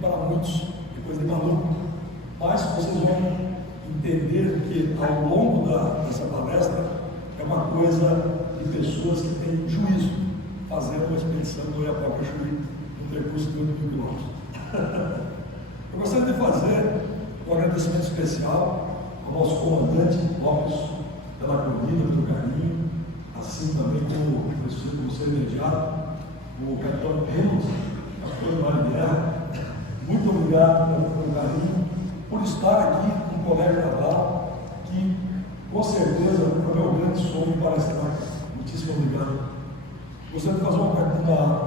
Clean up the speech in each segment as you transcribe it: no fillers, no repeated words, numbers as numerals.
para muitos depois de maluco, mas vocês vão entender que ao longo dessa palestra é uma coisa de pessoas que têm juízo, fazendo uma expedição do Oiapoque-Chuí no percurso de 8.000 quilômetros. Eu gostaria de fazer um agradecimento especial ao nosso comandante Lopes pela acolhida, pelo carinho, assim também como o seu imediato, o capitão Reynolds, capitão Mário Guerra. Muito obrigado pelo carinho, por estar aqui no Colégio Naval, que com certeza é o meu grande sonho para estar. Muitíssimo obrigado. Gostaria de fazer um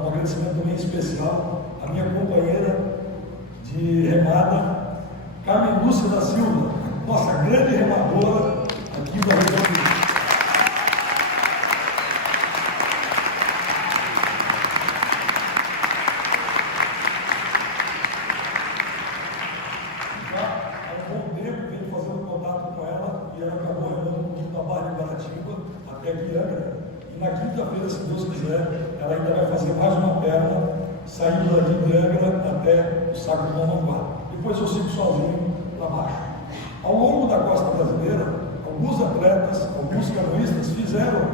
agradecimento também especial à minha companheira de remada, Carmen Lúcia da Silva, nossa grande remadora aqui da região do Rio. Há um bom tempo veio fazer um contato com ela e ela acabou remando comigo da Barra de Guaratiba até Guiana. E na quinta-feira, se Deus quiser, ela ainda vai fazer mais uma perna, saindo daqui de Angra até o Saco do Mononguá. Depois eu sigo sozinho para baixo. Ao longo da costa brasileira, alguns atletas, alguns canoístas fizeram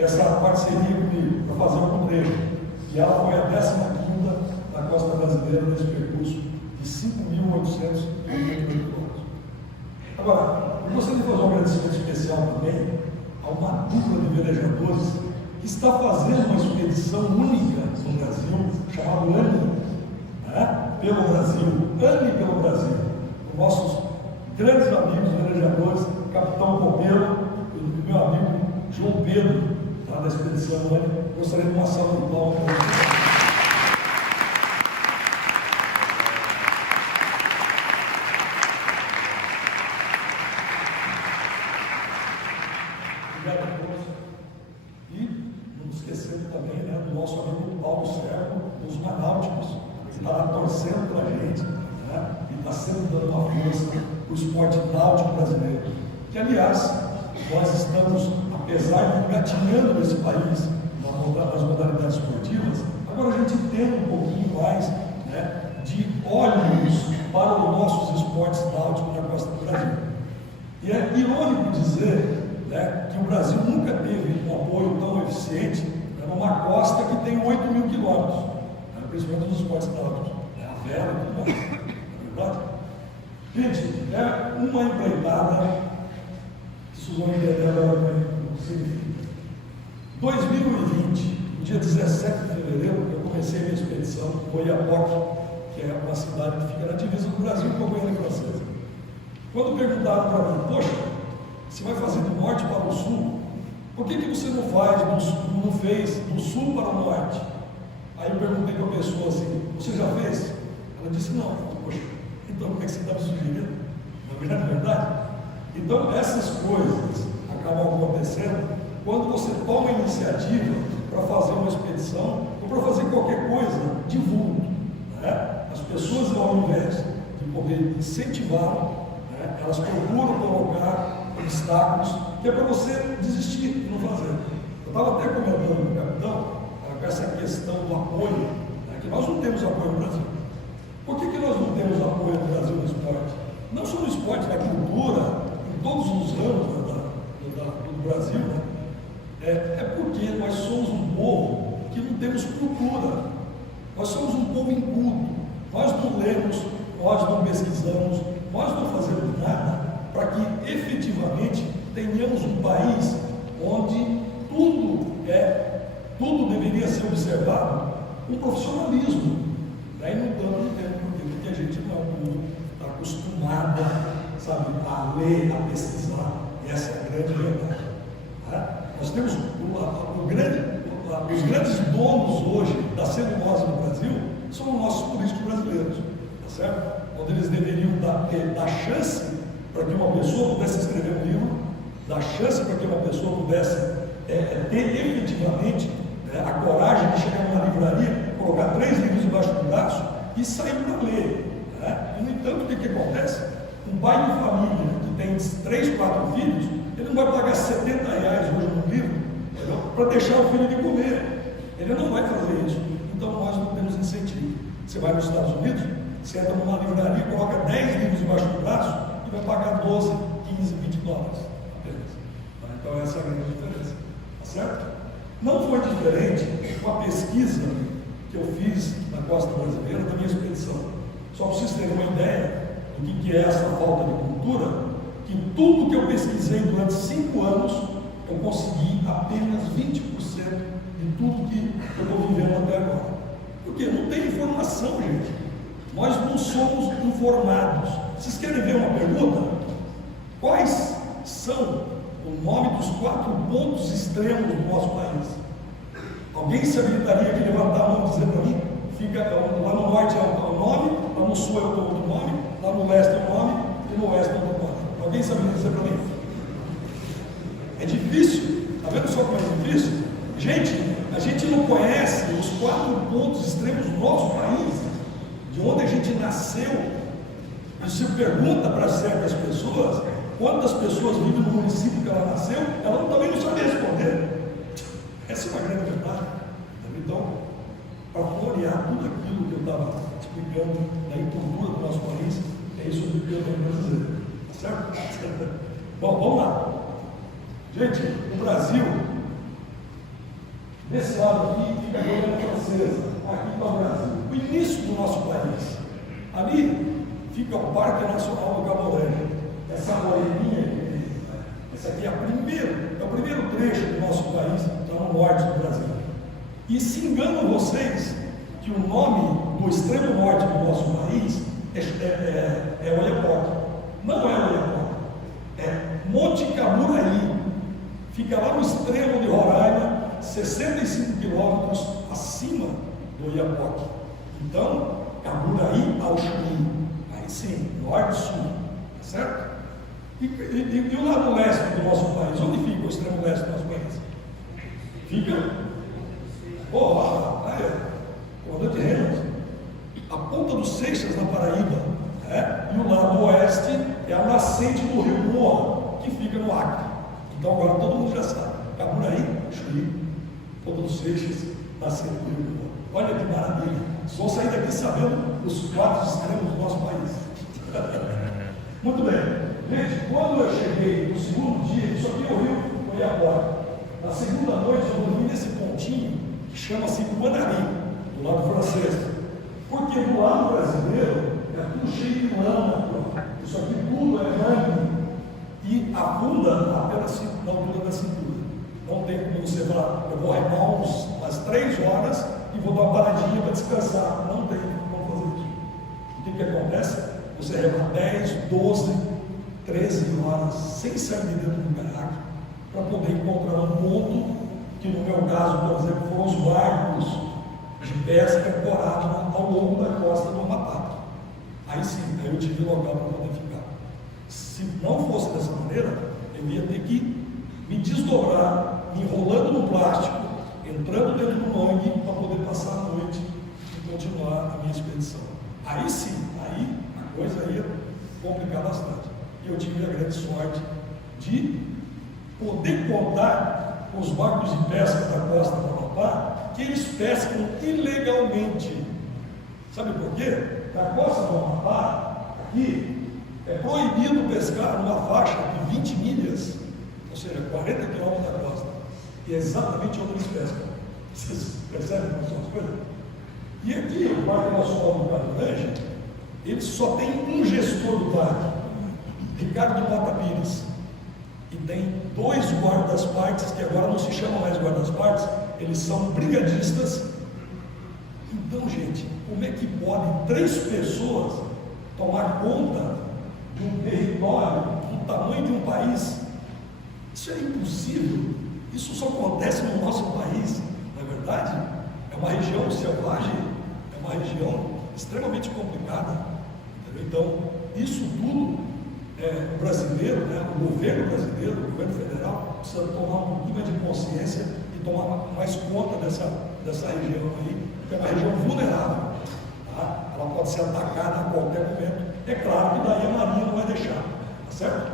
essa parceria comigo para fazer um trecho. E ela foi a 15ª da costa brasileira nesse percurso de 5.800 quilômetros. Agora, eu gostaria de fazer um agradecimento especial também a uma dupla de velejadores que está fazendo uma expedição única no Brasil, chamada ANI, né? Pelo Brasil, ANI pelo Brasil. Os nossos grandes amigos velejadores, Capitão Copelo e meu amigo João Pedro, tá, da expedição ANI. Gostaria de uma salva de palmas para vocês. Obrigado a todos. E não esquecendo também, né, do nosso amigo Paulo Servo, dos Manáuticos, que está lá torcendo para a gente, né, e está sempre dando uma força para o esporte náutico brasileiro. Que, aliás, nós estamos, apesar de engatinhando nesse país nas modalidades esportivas, agora a gente tem um pouquinho mais, né, de olhos para os nossos esportes náuticos na costa do Brasil. E é irônico dizer, né, que o Brasil nunca teve um apoio tão eficiente, né, numa costa que tem 8.000 quilômetros, né, principalmente nos esportes náuticos, né, a vela e tudo mais, não é verdade? Gente, é uma empreitada, que vocês vão entender agora o que significa. 2020, no dia 17 de fevereiro, eu comecei a minha expedição no Oiapoque, que é uma cidade que fica na divisa do Brasil com a Guiana Francesa. Quando perguntaram para mim, poxa, você vai fazer do norte para o sul, por que você não fez do sul para o norte? Aí eu perguntei para a pessoa assim, você já fez? Ela disse, não. Poxa, então o que você está me sugerindo? Não é verdade? Então essas coisas acabam acontecendo quando você toma a iniciativa para fazer uma expedição ou para fazer qualquer coisa de vulto, né? As pessoas, ao invés de poder incentivar, né, elas procuram colocar obstáculos que é para você desistir de não fazer. Eu estava até comentando com o capitão com essa questão do apoio, né, que nós não temos apoio no Brasil. Por que nós não temos apoio no Brasil no esporte? Não só no esporte, na cultura, em todos os ramos do Brasil, né? É porque nós somos um povo que não temos cultura, nós somos um povo inculto, nós não lemos, nós não pesquisamos, nós não fazemos nada para que efetivamente tenhamos um país onde tudo deveria ser observado com profissionalismo, daí no plano do tempo, porque a gente não está acostumado, sabe, a ler, a pesquisar, e essa é a grande verdade. Tá? Nós temos os grandes donos hoje da celulose no Brasil são os nossos políticos brasileiros, tá certo? Onde eles deveriam dar chance para que uma pessoa pudesse escrever um livro, dar chance para que uma pessoa pudesse ter efetivamente a coragem de chegar numa livraria, colocar 3 livros debaixo do braço e sair para ler. Né? E, no entanto, o que acontece? Um pai de família que tem 3, 4 filhos, ele não vai pagar R$70 hoje no livro para deixar o filho de comer. Ele não vai fazer isso. Então nós não temos incentivo. Você vai nos Estados Unidos, Você entra numa livraria, coloca 10 livros debaixo do braço e vai pagar 12, 15, 20 dólares apenas. Então essa é a grande diferença. Tá certo? Não foi diferente com a pesquisa que eu fiz na costa brasileira da minha expedição. Só para vocês terem uma ideia do que é essa falta de cultura, que tudo que eu pesquisei durante 5 anos, eu consegui apenas 20% de tudo que eu estou vivendo até agora. Porque não tem informação, gente. Nós não somos informados. Vocês querem ver uma pergunta? Quais são o nome dos 4 pontos extremos do nosso país? Alguém se habilitaria aqui levantar a mão e dizer para mim? Fica lá no norte é o nome, lá no sul é o outro nome, lá no leste é o nome e no oeste é o outro nome. Alguém sabe dizer para mim? É difícil. Está vendo só como é difícil? Gente, a gente não conhece os 4 pontos extremos do nosso país, de onde a gente nasceu. E se pergunta para certas pessoas quantas pessoas vivem no município que ela nasceu, ela também não sabe responder. Essa é uma grande verdade. Então, para florear tudo aquilo que eu estava explicando da cultura do nosso país, é isso que eu tenho dizer. Tá certo? Bom, vamos lá. Gente, o Brasil, desse lado aqui fica a Guiana Francesa, aqui está o Brasil. O início do nosso país. Ali fica o Parque Nacional do Cabo Verde. Essa moreninha aqui, essa aqui é o primeiro trecho do nosso país, está no norte do Brasil. E se enganam vocês que o nome do extremo norte do nosso país é Oiapoque. Não é Oiapoque, é Monte Caburaí. Fica lá no extremo de Roraima, 65 quilômetros acima do Oiapoque. Então, Caburaí ao Chuí. Aí sim, norte e sul, tá certo? E o lado leste do nosso país, onde fica o extremo leste do nosso país? Fica? Comandante Reynolds, a ponta dos Seixas na Paraíba, e o lado oeste é a nascente do rio Moa, que fica no Acre. Então agora todo mundo já sabe. Caburaí, Chuí, ponta dos Seixas, nascente do rio Moa. Olha que maravilha. Só sair daqui sabendo os 4 extremos do nosso país. Muito bem. Gente, quando eu cheguei no segundo dia, isso aqui é o rio Oiapoque. Na segunda noite eu dormi nesse pontinho que chama-se Guanari, do lado francês. Porque do lado brasileiro é tudo cheio de lama. Isso aqui tudo é mangue. E afunda apenas na altura da cintura. Não tem como você falar, eu vou remar umas 3 horas e vou dar uma paradinha para descansar. Não tem como fazer isso. O que acontece? Você rema 10, 12, 13 horas sem sair de dentro do caiaque para poder encontrar um ponto que, no meu caso, por exemplo, foram os barcos de pesca corados ao longo da costa do Amapá. Aí sim, aí eu tive local para poder ficar. Se não fosse dessa maneira, eu ia ter que me desdobrar, me enrolando no plástico, entrando dentro do mangue para poder passar a noite e continuar a minha expedição. Aí sim, aí a coisa ia complicar bastante. E eu tive a grande sorte de poder contar com os barcos de pesca da costa do Amapá, que eles pescam ilegalmente. Sabe por quê? Na costa do Amapá, aqui, é proibido pescar numa faixa de 20 milhas, ou seja, 40 quilômetros da costa. E é exatamente onde eles pescam. Vocês percebem como são as coisas? E aqui, o Parque Nacional do Cabo Verde, ele só tem um gestor do parque, Ricardo Mota Pires. E tem 2 guardas-partes, que agora não se chamam mais guardas-partes, eles são brigadistas. Então, gente, como é que podem 3 pessoas tomar conta de um território do tamanho de um país? Isso é impossível. Isso só acontece no nosso país, não é verdade? É uma região selvagem, é uma região extremamente complicada. Entendeu? Então, isso tudo, o brasileiro, o governo brasileiro, o governo federal, precisa tomar um pouquinho mais de consciência e tomar mais conta dessa região aí, que é uma região vulnerável. Tá? Ela pode ser atacada a qualquer momento. É claro que daí a Marinha não vai deixar, tá certo?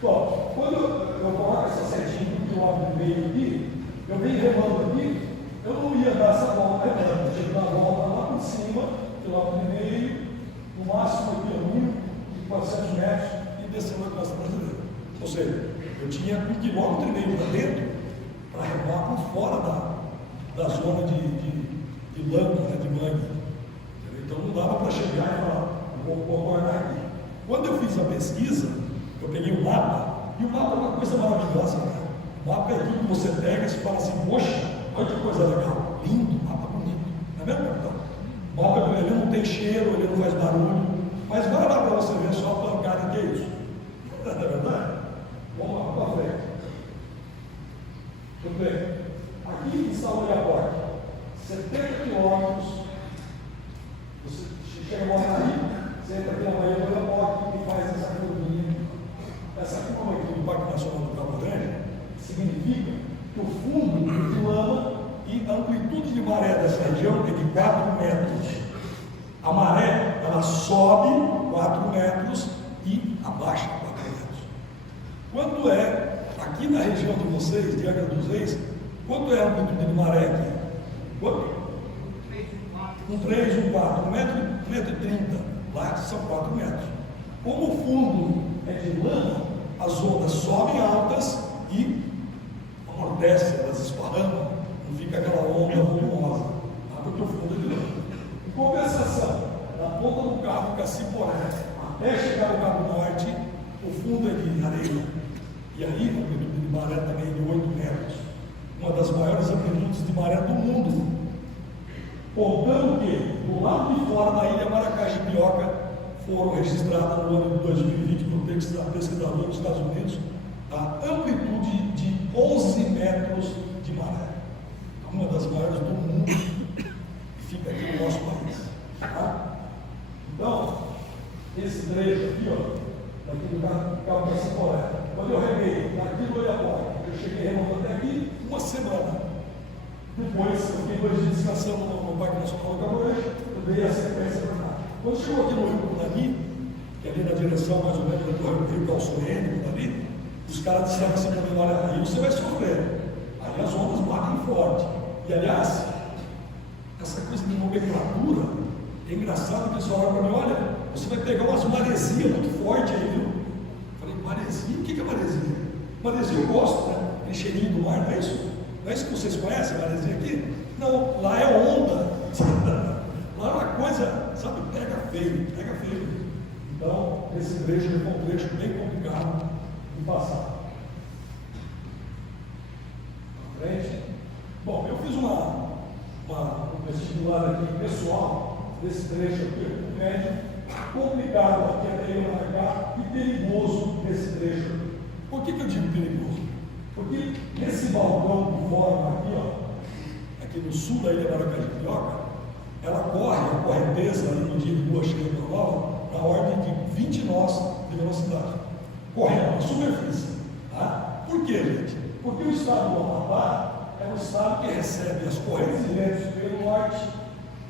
Bom, quando eu coloco essa setinha de 1,5 km aqui, eu venho remando aqui, eu não ia dar essa volta remando, eu tinha que dar a volta lá por cima 1,5 km, no máximo aqui no mínimo de 400 metros e descendo a costa brasileira. Ou seja, eu tinha 1,5 km para dentro para remar por fora da zona de lama, né, de mangue. Então não dava para chegar e falar, vou guardar aqui. Quando eu fiz a pesquisa, eu peguei o mapa, e o mapa é uma coisa maravilhosa, né? O mapa é tudo que você pega e você fala assim, poxa, olha que coisa legal, lindo, mapa bonito, não é mesmo, capitão? O mapa ele não tem cheiro, ele não faz barulho, mas vai lá para você ver só a pancada que é isso. Não é verdade? Vamos lá para frente. Tudo bem. Aqui está o Oiapoque, 70 quilômetros. Você chega a Guarani, você entra aqui na Baía do Oiapoque e faz essa curvinha. Essa curva aqui do Parque Nacional do Cabo Grande significa que o fundo de lama e a amplitude de maré dessa região é de 4 metros. A maré, ela sobe 4 metros e abaixa 4 metros. Quanto é, aqui na região de vocês, de Angra dos Reis, quanto é a amplitude de maré aqui? Quanto? 3, 4, 1,30 m. Lá são 4 metros. Como o fundo é de lama, as ondas sobem altas e amortecem, elas esparramam, não fica aquela onda volumosa, porque o fundo é de lama. Em compensação, na ponta do Cabo Caciporé, até chegar ao Cabo Norte, o fundo é de areia. E aí a amplitude de maré também é de 8 metros. Uma das maiores amplitudes de maré do mundo. Contando que, do lado de fora da ilha Maracajipioca, foram registradas no ano de 2020 por pesquisadores dos Estados Unidos a amplitude de 11 metros de maré. Uma das maiores do mundo, que fica aqui no nosso país. Tá? Então, esse trecho aqui, ó, daqui do Cabo Caciporé, quando eu remei daqui do Oiapoque, eu cheguei remando até aqui uma semana. Depois, eu fiquei 2 dias descansando no Parque Nacional do Cabo Grande, eu dei a sequência para cá. Quando chegou aqui no Rio Cunani, que é ali na direção mais ou menos do Rio Calçoene, Cunani, os caras disseram assim para mim, olha, aí você vai sofrer. Aí as ondas batem forte. E aliás, essa coisa de nomenclatura, é engraçado que eles falaram para mim, olha, você vai pegar umas maresias muito fortes aí, viu? Eu falei, maresia? O que é maresia? Maresia eu gosto, né? Aquele cheirinho do mar, não é isso? Não é isso que vocês conhecem, maresia aqui? Não, lá é onda. Lá é uma coisa, sabe, pega feio. Então, esse trecho é um trecho bem complicado de passar. Na frente. Bom, eu fiz um vestibular aqui pessoal, desse trecho aqui, médio, complicado aqui até eu marcar e perigoso nesse trecho aqui. Por que eu digo perigoso? Porque nesse balcão de forma aqui, ó, aqui no sul da ilha Maracajipioca, ela corre a correnteza ali no dia de lua cheia normal na ordem de 20 nós de velocidade, correndo na superfície. Tá? Por quê, gente? Porque o estado do Amapá é um estado que recebe as correntes de ventos pelo norte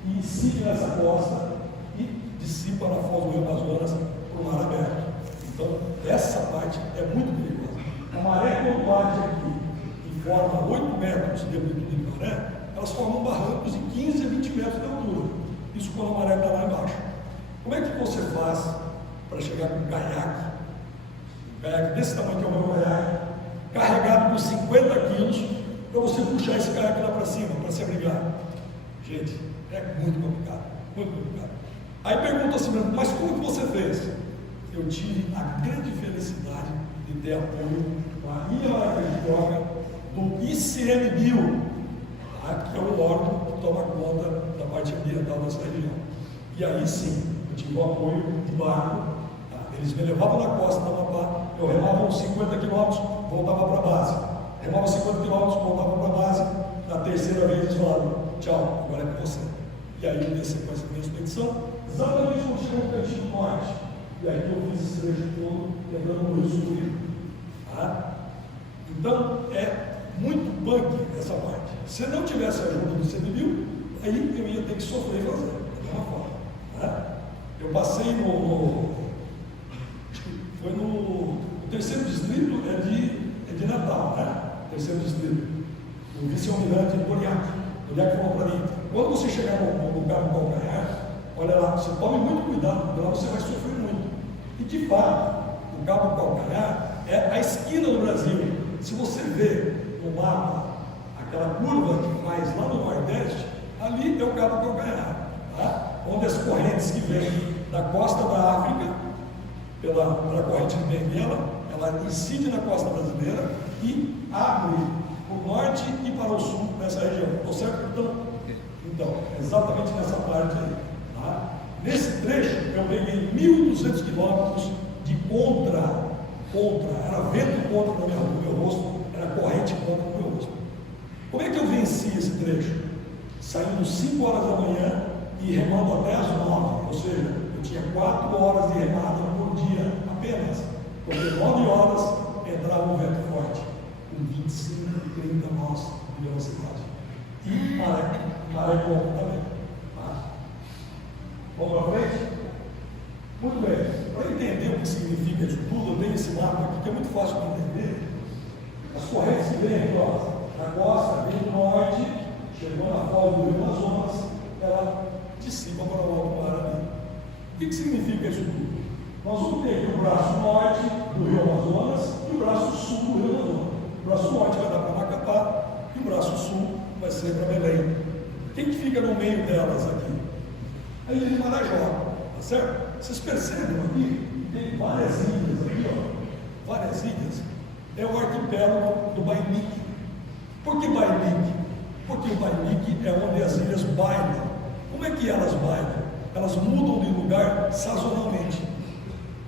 e incide nessa costa e dissipa na foz do Rio Amazonas para o mar aberto. Então, essa parte é muito perigosa. A maré quando bate aqui e forma 8 metros de amplitude de maré, elas formam barrancos de 15 a 20 metros de altura. Isso quando a maré está lá embaixo. Como é que você faz para chegar com um caiaque desse tamanho que é o meu caiaque, carregado com 50 quilos, para você puxar esse caiaque lá para cima, para se abrigar? Gente, é muito complicado, muito complicado. Aí pergunta assim, mas como que você fez? Eu tive a grande felicidade de ter apoio da Ilha Maracajipioca, do ICMBio, tá? Que é o órgão que toma conta da parte ambiental dessa região. E aí sim, eu tive o apoio de barco, tá? Eles me levavam na costa do Amapá, eu remava uns 50 quilômetros, voltava para a base. Remava 50 quilômetros, voltava para a base. Na terceira vez eles falaram, tchau, agora é com você. E aí eu dei sequência da minha expedição, exatamente quando chegou no Cantinho Norte. E aí eu fiz esse trecho todo, entrando no Rio Sul. Tá? Então, é muito punk essa parte. Se não tivesse a ajuda do CNBio, aí eu ia ter que sofrer fazer, da mesma forma. Tá? Eu passei foi no terceiro distrito, é de Natal, né? Terceiro distrito. O vice-almirante Boriac falou para mim, quando você chegar no Cabo Calcanhar, olha lá, você tome muito cuidado, porque lá você vai sofrer muito. E de fato, o Cabo Calcaia é a esquina do Brasil. Se você vê no mapa aquela curva que faz lá no Nordeste, ali é o Cabo Calcaia, tá? Onde as correntes que vêm da costa da África, pela corrente de Benguela, ela incide na costa brasileira e abre para o norte e para o sul nessa região. Estou certo? Então, exatamente nessa parte aí. Tá? Nesse trecho, eu peguei 1.200 quilômetros de contra, era vento contra no meu rosto, era corrente contra no meu rosto. Como é que eu venci esse trecho? Saindo 5 horas da manhã e remando até as 9, ou seja, eu tinha 4 horas de remada por dia apenas, porque 9 horas entrava um vento forte, com 25, 30 nós de velocidade. E maré contra também. Tá? Vamos para frente? Muito bem. Para entender o que significa isso tudo, eu tenho esse mapa aqui que é muito fácil de entender. As correntes que vêm aqui, ó, na costa, vem do norte, chegou na foz do Rio Amazonas, ela de cima para o alto mar ali. O que significa isso tudo? Nós vamos ter aqui o braço norte do Rio Amazonas e o braço sul do Rio Amazonas. O braço norte vai dar para Macapá e o braço sul vai ser para Belém. Quem que fica no meio delas aqui? A ilha de Marajó, tá certo? Vocês percebem aqui? Tem várias ilhas aqui, ó. Várias ilhas. É o arquipélago do Bailique. Por que Bailique? Porque o Bailique é onde as ilhas bailam. Como é que elas bailam? Elas mudam de lugar sazonalmente.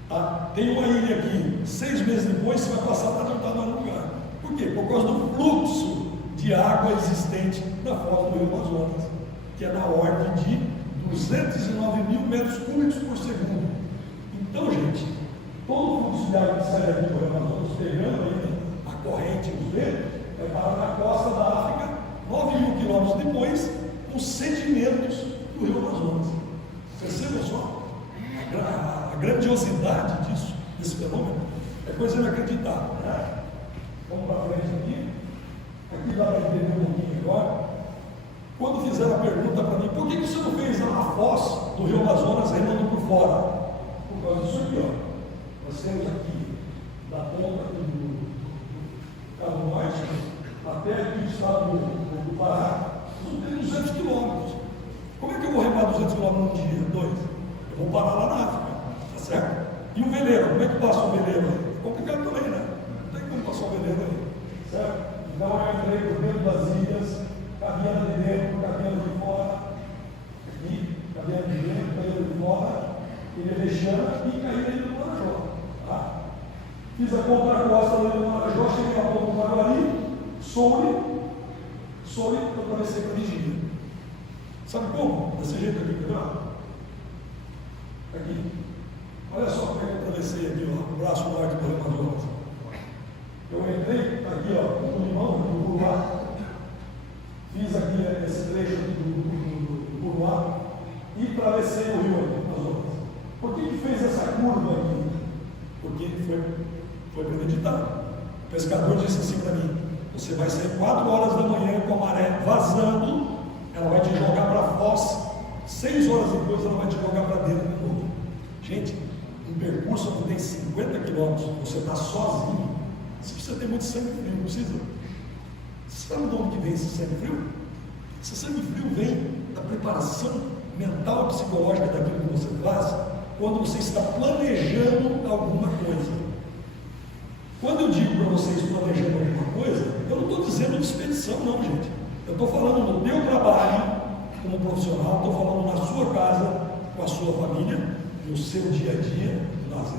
Tá? Tem uma ilha aqui, 6 meses depois você vai passar para não estar no lugar. Por quê? Por causa do fluxo de água existente na foz do Rio Amazonas, que é na ordem de 209 mil metros cúbicos por segundo. Então, gente, todo o fluxo de água que sai daqui do Rio Amazonas, pegando aí a corrente e os ventos, vai parar na costa da África, 9 mil quilômetros depois, com sedimentos do Rio Amazonas. Percebam só a grandiosidade disso, desse fenômeno? É coisa inacreditável, né? Vamos para frente aqui. Aqui dá para entender um pouquinho agora. Quando fizeram a pergunta para mim, por que você não fez a foz do Rio Amazonas remando por fora? Por causa disso aqui, ó. Nós temos aqui, da ponta aqui do Cabo Norte, até aqui o estado do Pará, nós temos 200 quilômetros. Como é que eu vou remar 200 quilômetros num dia? 2? Eu vou parar lá na África, tá certo? E o veleiro, como é que passa o veleiro aí? É complicado também, né? Não tem como passar o veleiro aí, certo? Então eu entrei por dentro das ilhas, caminhando de dentro, caminhando de fora, aqui, caminhando de dentro, caminhando de fora, ele deixando e caí dentro do Marajó. Tá? Fiz a contracosta dentro do Marajó, cheguei na ponta do Maguari, soube, eu comecei para vigília. Sabe como? Desse jeito aqui, quer ver? Aqui. Olha só como é que eu atravessei aqui, ó, o braço norte do Rio Amazonas. Eu entrei aqui, ó, no limão, no Uruguai. Fiz aqui esse trecho aqui do Uruguai e atravessei o rio aqui, Amazonas. Por que fez essa curva aqui? Porque foi premeditado. O pescador disse assim para mim: você vai sair 4 horas da manhã com a maré vazando, ela vai te jogar para a foz, 6 horas depois ela vai te jogar para dentro de novo. Gente, um percurso que tem 50 quilômetros, você está sozinho, você precisa ter muito sangue frio, não precisa? Você sabe de onde que vem esse sangue frio? Esse sangue frio vem da preparação mental e psicológica daquilo que você faz quando você está planejando alguma coisa. Quando eu digo para vocês planejando alguma coisa, eu não estou dizendo de expedição, não, gente. Eu estou falando no teu trabalho como profissional, estou falando na sua casa, com a sua família, no seu dia a dia, no lazer.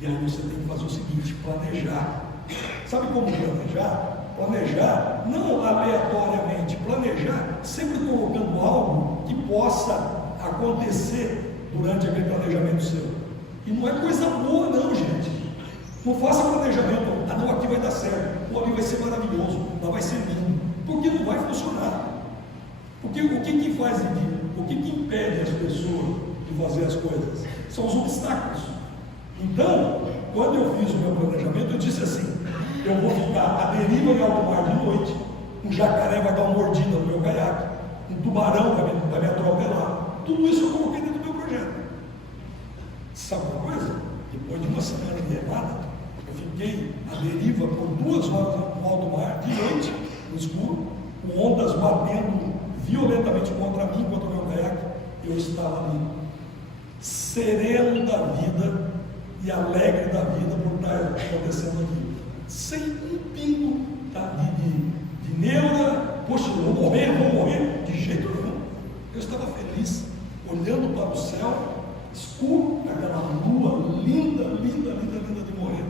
E aí você tem que fazer o seguinte: planejar. Sabe como planejar? Planejar não aleatoriamente, planejar sempre colocando algo que possa acontecer durante aquele planejamento seu. E não é coisa boa, não, gente. Não faça planejamento, não, aqui vai dar certo, ou ali vai ser maravilhoso, lá vai ser lindo, porque não vai funcionar. Porque o que faz o que impede as pessoas de fazer as coisas? São os obstáculos. Então, quando eu fiz o meu planejamento, eu disse assim: eu vou ficar à deriva em alto mar de noite, um jacaré vai dar uma mordida no meu caiaque, um tubarão vai me atropelar, tudo isso eu coloquei dentro do meu projeto. Sabe uma coisa? Depois de uma semana de remada, eu fiquei à deriva por 2 horas no alto mar, de noite, no escuro, com ondas batendo violentamente contra mim, contra o meu caiaque. Eu estava ali, sereno da vida e alegre da vida por estar acontecendo aqui, sem um pingo de neura. Poxa, eu vou morrer, de jeito nenhum. Eu estava feliz, olhando para o céu escuro, aquela lua linda de morrer,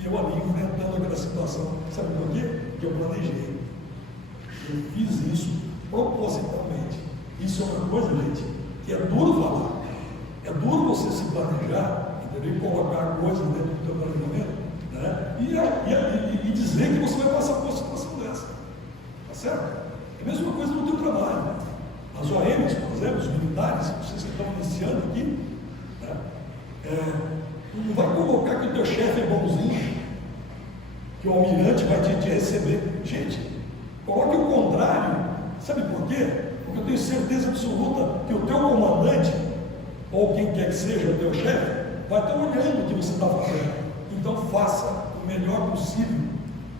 e eu ali enfrentando aquela situação. Sabe por quê? Porque eu planejei, eu fiz isso propositalmente. Isso é uma coisa, gente, que é duro falar, é duro você se planejar, entendeu? E colocar coisas dentro do teu planejamento, né? E dizer que você vai passar por uma situação dessa, tá certo? É a mesma coisa no teu trabalho, né? As OMs, por exemplo, os militares, vocês que estão iniciando aqui, né? Não vai colocar que o teu chefe é bonzinho, que o almirante vai te receber. Gente, coloque o contrário. Sabe por quê? Porque eu tenho certeza absoluta que o teu comandante, ou quem quer que seja o teu chefe, vai estar olhando o que você está fazendo. Então faça o melhor possível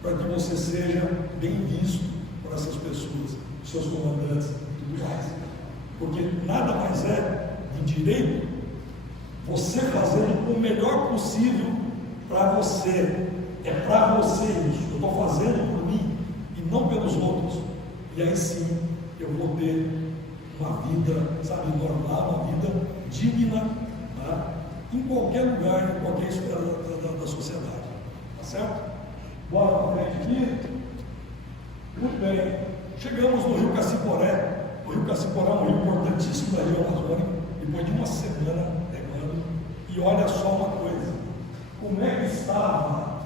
para que você seja bem visto por essas pessoas, seus comandantes e tudo mais. Porque nada mais é de direito você fazendo o melhor possível para você. É para você isso. Eu estou fazendo por mim e não pelos outros. E aí sim eu vou ter uma vida, sabe, normal, uma vida digna, tá? Em qualquer lugar, em qualquer esfera da sociedade. Tá certo? Bora para frente aqui. Muito bem. Chegamos no Rio Cassiporé. O Rio Cassiporé é um rio importantíssimo da região amazônica. Depois de uma semana remando. E olha só uma coisa. Como é que estava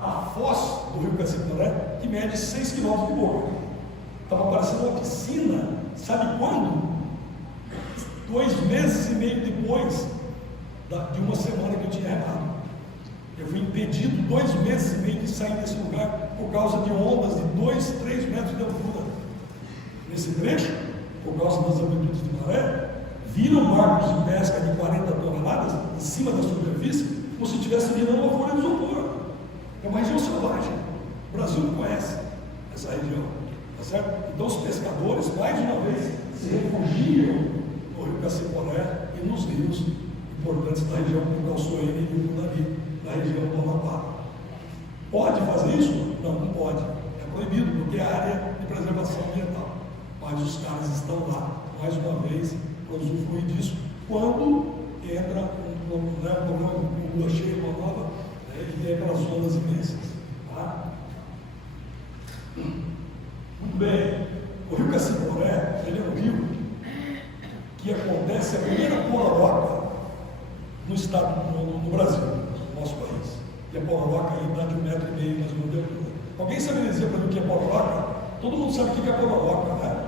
a foz do Rio Cassiporé, que mede 6 km de boca? Estava parecendo uma piscina. Sabe quando? 2 meses e meio depois de uma semana que eu tinha remado. Eu fui impedido 2 meses e meio de sair desse lugar por causa de ondas de 2, 3 metros de altura. Nesse trecho, por causa das amplitudes de maré, viram barcos de pesca de 40 toneladas em cima da superfície, como se estivesse virando uma folha de isopor. É uma região selvagem. O Brasil não conhece essa região, tá certo? Então os pescadores, mais uma vez, se refugiam no Rio Cassiporé e nos rios importantes da região como Calçoene e o Cunani, na região do Amapá. Pode fazer isso? Não, não pode. É proibido, porque é área de preservação ambiental. Mas os caras estão lá, mais uma vez, para usufruir disso, quando entra um problema, uma lua cheia, uma nova, e tem aquelas ondas imensas. Tá? Muito bem. O Rio Cassiporé, ele é um rio que acontece a primeira pororoca no estado, no Brasil, no nosso país. E a pororoca aí dá de 1,5 metro mais ou menos de altura. Alguém sabe dizer para mim o que é pororoca? Todo mundo sabe o que é pororoca, né?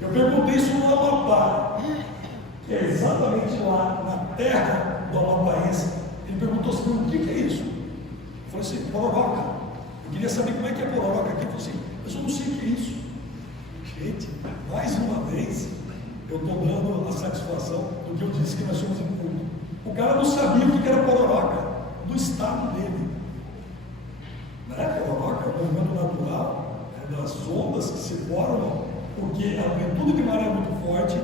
Eu perguntei isso no Amapá, que é exatamente lá na terra do amapaense. Ele perguntou assim, o que é isso? Eu falei assim, pororoca. Eu queria saber como é que é pororoca aqui. Ele falou assim, eu só não sei o que é isso. Gente, mais uma vez, eu estou dando a satisfação do que eu disse que nós somos em culto. O cara não sabia o que era pororoca, do estado dele. Não é pororoca, é um movimento natural, das ondas que se formam, porque a amplitude de maré é muito forte,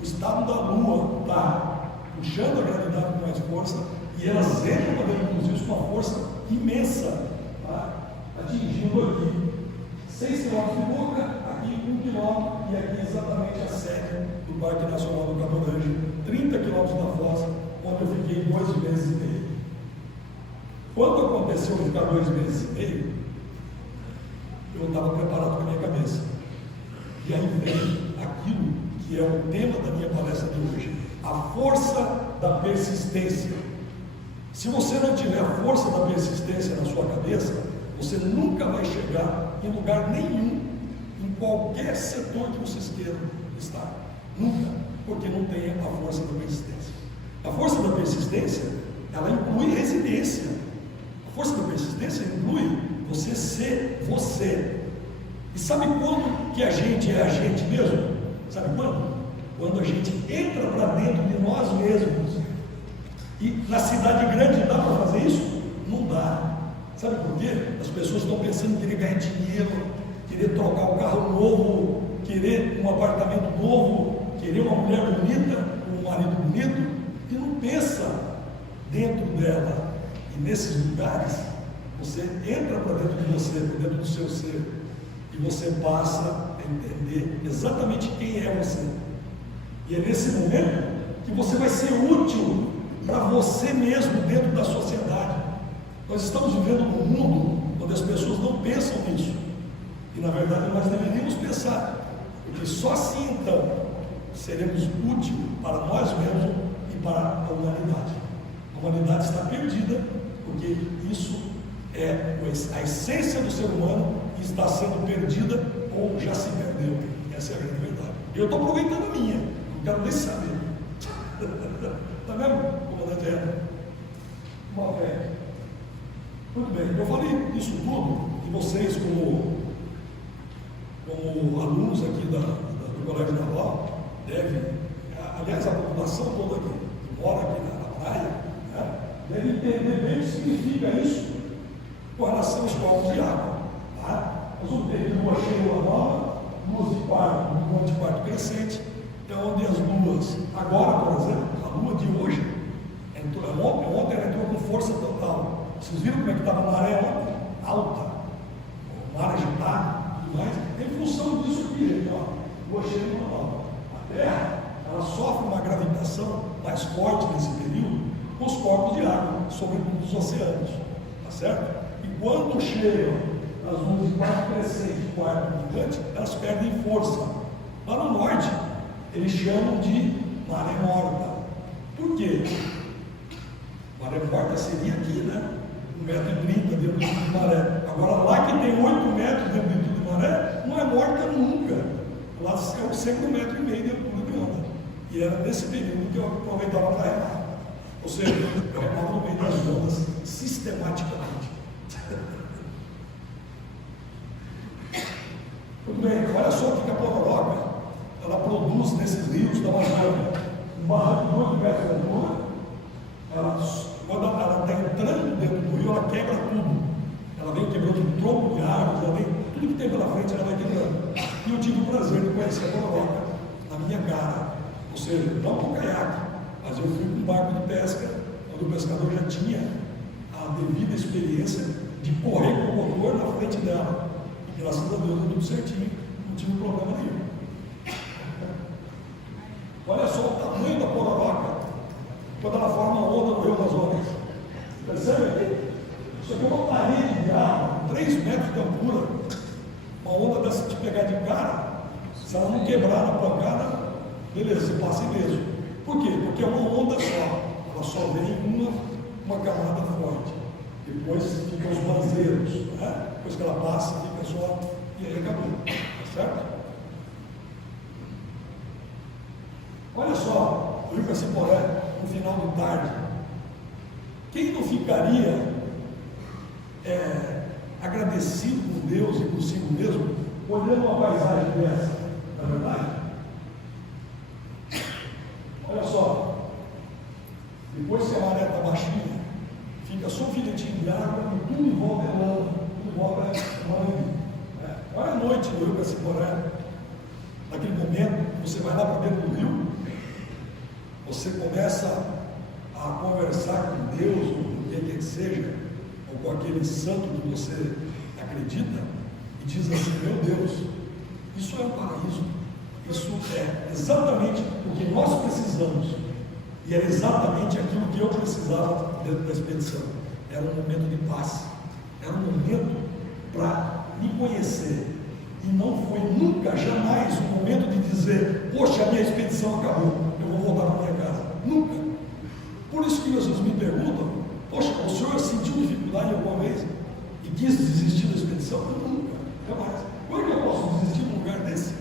o estado da Lua está puxando a gravidade com mais força, e elas entram para dentro dos rios com uma força imensa, tá? Atingindo aqui 6 km de boca, aqui 1 km, e aqui exatamente a sede do Parque Nacional do Caporange, 30 km da foz, onde eu fiquei 2 meses e meio. Quando aconteceu ficar 2 meses e meio, eu estava preparado com a minha cabeça. E aí vem aquilo que é o tema da minha palestra de hoje, a força da persistência. Se você não tiver a força da persistência na sua cabeça, você nunca vai chegar em lugar nenhum, em qualquer setor que vocês queiram estar. Nunca, porque não tem a força da persistência. A força da persistência, ela inclui resiliência. A força da persistência inclui você ser você. E sabe quando que a gente é a gente mesmo? Sabe quando? quando a gente entra para dentro de nós mesmos. E na cidade grande dá para fazer isso? Não dá. Sabe por quê? As pessoas estão pensando em querer ganhar dinheiro, querer trocar um carro novo, querer um apartamento novo, querer uma mulher bonita, um marido bonito, e não pensa dentro dela. E nesses lugares, você entra para dentro de você, para dentro do seu ser, e você passa a entender exatamente quem é você. E é nesse momento que você vai ser útil para você mesmo dentro da sociedade. Nós estamos vivendo num mundo onde as pessoas não pensam nisso. E na verdade nós deveríamos pensar, porque só assim então seremos úteis para nós mesmos e para a humanidade. A humanidade está perdida, porque isso é a essência do ser humano e está sendo perdida ou já se perdeu. Essa é a grande verdade. Eu estou aproveitando a minha, não quero nem saber. Está vendo, comandante Herman? Uma fé. Muito bem, eu falei isso tudo, e vocês, como alunos aqui do Colégio Naval, devem, aliás, a população toda aqui, que mora aqui na praia, né, deve entender bem o que significa isso com relação aos copos de água. Tá? Nós vamos ter lua cheia e lua nova, luas de quarto, lua de quarto crescente, é onde as luas, agora, por exemplo, a lua de hoje, ontem ela entrou com força total. Vocês viram como é que estava a maré ontem? Alta, o mar agitado e tudo mais, em função disso aqui, gente, ó, lua cheia e lua nova. A Terra, ela sofre uma gravitação mais forte nesse período com os corpos de água, sobretudo os oceanos, tá certo? E quando chegam as luas de quarto crescente e quarto gigante, elas perdem força. Lá no norte, eles chamam de maré morta. Por quê? Maré morta seria aqui, né? 1,30 m dentro de maré. Agora, lá que tem 8 metros dentro de maré, não é morta nunca. Lá é sempre 1,5 m de altura de onda. E era nesse período que eu aproveitava para remar. Ou seja, eu remava no meio das ondas sistematicamente. Muito bem, olha só o que a Pororoca ela produz nesses rios da Amazônia. Um barranco de 8 metros de altura, quando ela está entrando dentro do rio, ela quebra tudo. Ela vem quebrando um tronco de árvores, ela vem, tudo que tem pela frente ela vai quebrando. E eu tive o prazer de conhecer a Pororoca na minha cara. Ou seja, não com caiaque, mas eu fui com um barco de pesca, onde o pescador já tinha a devida experiência de correr com o motor na frente dela. E graças a Deus deu tudo certinho, não tive problema nenhum. Olha só o tamanho da Pororoca quando ela forma uma onda no Rio Amazonas. Percebe? Isso aqui é uma parede de água, 3 metros de altura. Uma onda dessa te pegar de cara, se ela não quebrar na pancada, beleza, você passa ileso. Por quê? Porque é uma onda só. Ela só vem uma camada forte. Depois ficam os banzeiros. Né? Depois que ela passa, fica só. E aí acabou. Tá certo? Olha só, o Rio Caciporé, no final de tarde. Quem não ficaria agradecido com Deus e consigo mesmo, olhando uma paisagem dessa? Não é verdade? Olha só, depois que a maré está baixinha, fica só um filetinho de água e tudo em volta é lama, tudo em volta é lama. Olha a noite do Rio Caciporé. Naquele momento, você vai lá para dentro do rio, você começa a conversar com Deus, ou com quem quer que seja, ou com aquele santo que você acredita, e diz assim: meu Deus, isso é um paraíso, isso é exatamente o que nós precisamos, e era exatamente aquilo que eu precisava dentro da expedição. Era um momento de paz, era um momento para me conhecer, e não foi nunca, jamais, um momento de dizer: poxa, a minha expedição acabou, eu vou voltar para minha casa. Nunca. Por isso que vocês me perguntam: poxa, o senhor sentiu dificuldade alguma vez e quis desistir da expedição? Eu nunca, jamais. Como é que eu posso desistir de um lugar desse?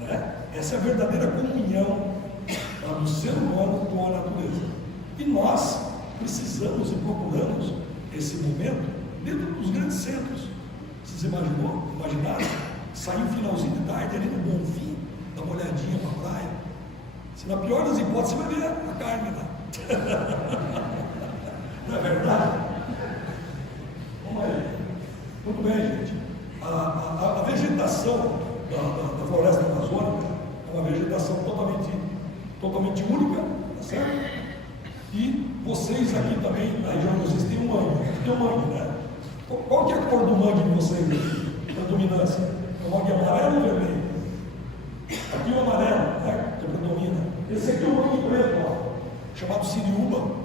Né? Essa é a verdadeira comunhão do ser humano com a natureza. E nós precisamos e procuramos esse momento dentro dos grandes centros. Vocês imaginaram? Sair um finalzinho de tarde ali no Bonfim, dar uma olhadinha para a praia, Se na pior das hipóteses, você vai ver a carne lá. Não é verdade? Vamos aí. Muito bem, gente. A vegetação da floresta amazônica é uma vegetação totalmente única, tá certo? E vocês aqui também, na região de vocês, tem um mangue. Tem um mangue, né? Qual que é a cor do mangue de vocês aqui? Predominância. O mangue é amarelo ou vermelho? Aqui o amarelo, né? Que predomina. Esse aqui é o mangue preto, ó, chamado siriúba.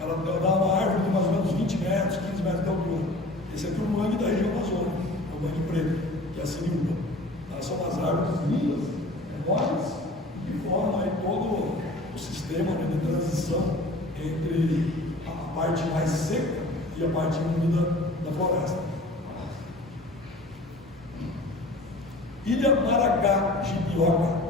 Ela dá uma árvore de mais ou menos 20 metros, 15 metros de altura. Esse aqui é o mangue da região amazônica, é o mangue preto, que é a siriúba. Elas são umas árvores lindas, enormes, que formam aí todo o sistema de transição entre a parte mais seca e a parte úmida da floresta. Ilha Maracá-Jipioca.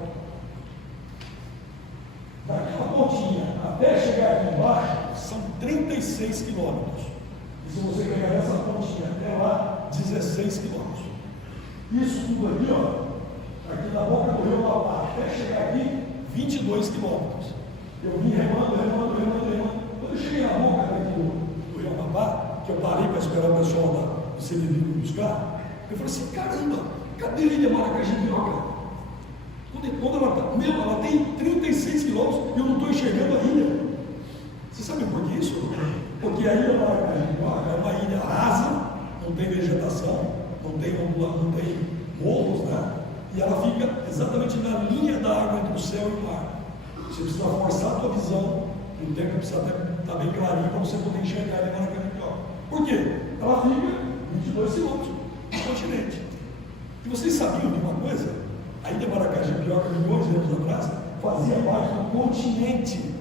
Daquela pontinha até chegar aqui embaixo são 36 quilômetros. E se você pegar essa pontinha até lá, 16 quilômetros. Isso tudo aqui, ó, aqui na boca do rio Amapá, até chegar aqui, 22 quilômetros. Eu vim remando. Quando eu cheguei na boca aqui do rio Amapá, que eu parei para esperar o pessoal do CDB me buscar, eu falei assim, caramba, cadê a Ilha Maracá-Jipioca? Quando ela tem 36 quilômetros e eu não estou enxergando a ilha. Você sabe por que isso? Porque a Ilha Maracá-Jipioca é uma ilha rasa, não tem vegetação, não tem morros, né? E ela fica exatamente na linha da água entre o céu e o mar. Você precisa forçar a tua visão, o tempo precisa estar bem clarinho para você poder enxergar a Ilha Maracá-Jipioca. Por quê? Ela fica 22 quilômetros do continente. E vocês sabiam de uma coisa? A Ilha Maracá-Jipioca, milhões de anos atrás, fazia parte do continente.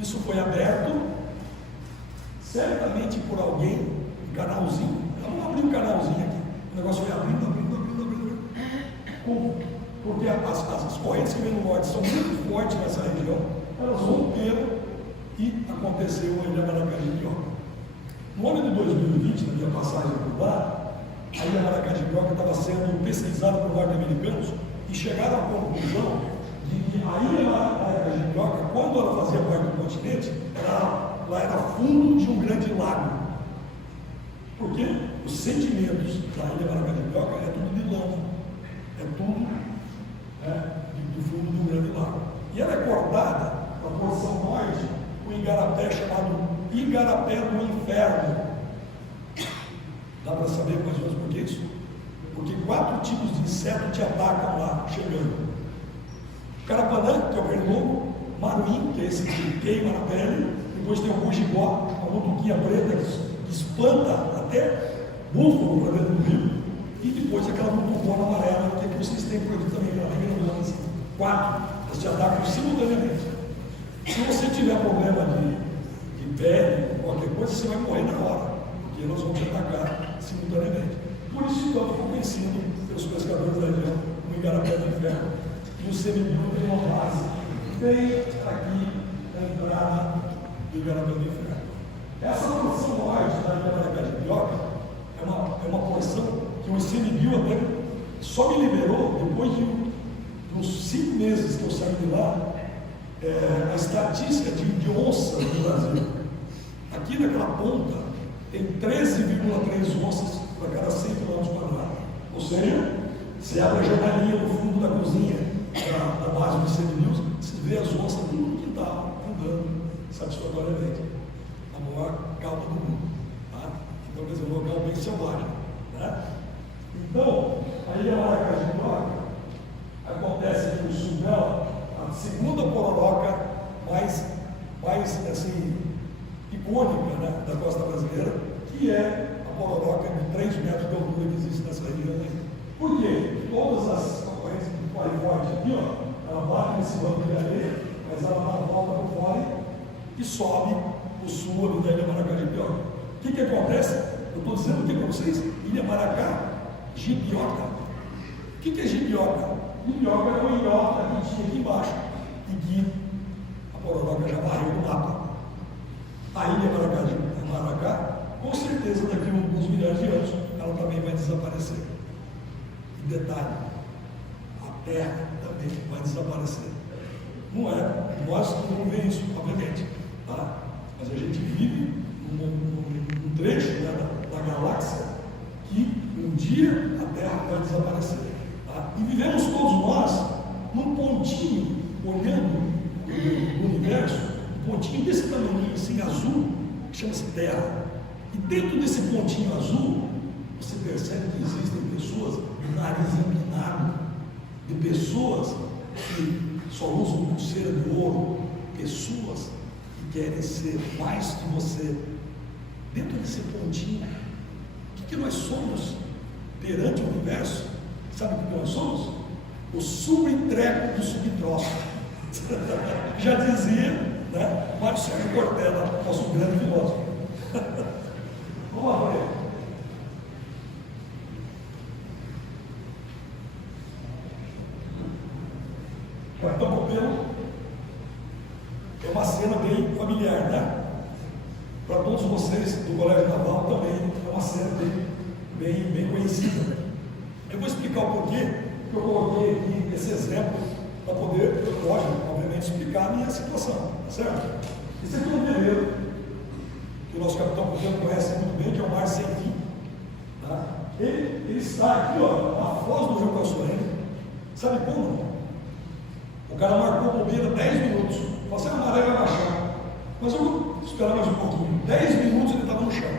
Isso foi aberto, certamente por alguém, um canalzinho. Vamos abrir um canalzinho aqui. O negócio foi abrindo. Porque as correntes que vêm no norte são muito fortes nessa região, elas romperam e aconteceu a Ilha Maracá-Jipioca. No ano de 2020, na minha passagem por lá, a Ilha Maracá-Jipioca estava sendo pesquisada por norte-americanos e chegaram à conclusão de que a Ilha Maracá-Jipioca, quando ela fazia parte do continente, lá era fundo de um grande lago. Porque os sedimentos da Ilha Maracá-Jipioca é tudo de lama, é tudo do fundo de um grande lago. E ela é cortada na porção norte com um igarapé chamado Igarapé do Inferno. Dá para saber mais ou menos por que isso? Porque 4 tipos de insetos te atacam lá, chegando. Carapanã, que é o pernilongo, maruim, que é esse que queima na pele, depois tem o bugigó, uma mutuquinha preta que espanta até búfalo para dentro do rio, e depois aquela mutucona amarela, que é que vocês têm por aqui também, ela vem grandona assim. 4, elas te atacam simultaneamente. Se você tiver problema de pele, qualquer coisa, você vai morrer na hora, porque elas vão te atacar simultaneamente. Por isso, então, ficou conhecido pelos pescadores da região como Igarapé do Inferno. E o seminudo tem uma base bem aqui na entrada do Igarapé do Inferno. Essa porção norte da Ilha Maracá-Jipioca é uma porção que o ICMBio até só me liberou depois de uns 5 meses que eu saí de lá, a estatística de onça no Brasil. Aqui naquela ponta tem 13,3 onças para cada 100 km². Ou seja, você abre a janelinha no fundo da cozinha da base do ICMBio, você vê as onças tudo no quintal, andando satisfatoriamente. A maior calma do mundo. Tá? Então, quer dizer, um local bem selvagem. Né? Então, a Ilha Maracá-Jipioca acontece aqui no sul dela, a segunda pororoca mais assim, icônica, né, da costa brasileira, que é a pororoca de 3 metros de altura que existe nessa região aí. Por quê? Todas as correntes que forem forte aqui, ó, ela bate nesse banco de areia, mas ela dá a volta por fora e sobe o sul ali da Ilha Maracá-Jipioca. O que acontece? Eu estou dizendo o que para vocês? Ilha Maracá-Jipioca. O que é Jipioca? Jipioca é uma ilhota que tinha aqui embaixo e que a pororoca já varreu do mapa. A Ilha Maracá, com certeza daqui a alguns milhares de anos, ela também vai desaparecer. E detalhe, a Terra também vai desaparecer. Não é. Nós não vemos isso, obviamente. Tá? Mas a gente vive num trecho, né, da galáxia que um dia a Terra vai desaparecer. Tá? E vivemos todos nós num pontinho, olhando o universo, um pontinho desse tamanho, assim, azul, que chama-se Terra. E dentro desse pontinho azul, você percebe que existem pessoas de nariz empinado, de pessoas que só usam pulseira de ouro, pessoas que querem ser mais que você. Dentro desse pontinho, o que nós somos perante o universo? Sabe o que nós somos? O subtreco do subtroço. Já dizia, né, Mário Sérgio Cortella, nosso grande filósofo. Vamos lá, Maria. Capitão Copeiro é uma cena bem familiar, né? Para todos vocês do Colégio Naval também é uma cena bem conhecida. Eu vou explicar o porquê que eu coloquei aqui esse exemplo para poder, obviamente, explicar a minha situação, tá certo? Esse aqui é um veleiro que o nosso capitão Copeiro conhece muito bem, que é o Mar Sem Fim. Tá? Ele está aqui, ó, na foz do Rio Caçoeira. Sabe como? O cara marcou bobeira 10 minutos. Você a maré vai baixar. Mas eu vou esperar mais um pouquinho. 10 minutos ele estava no chão.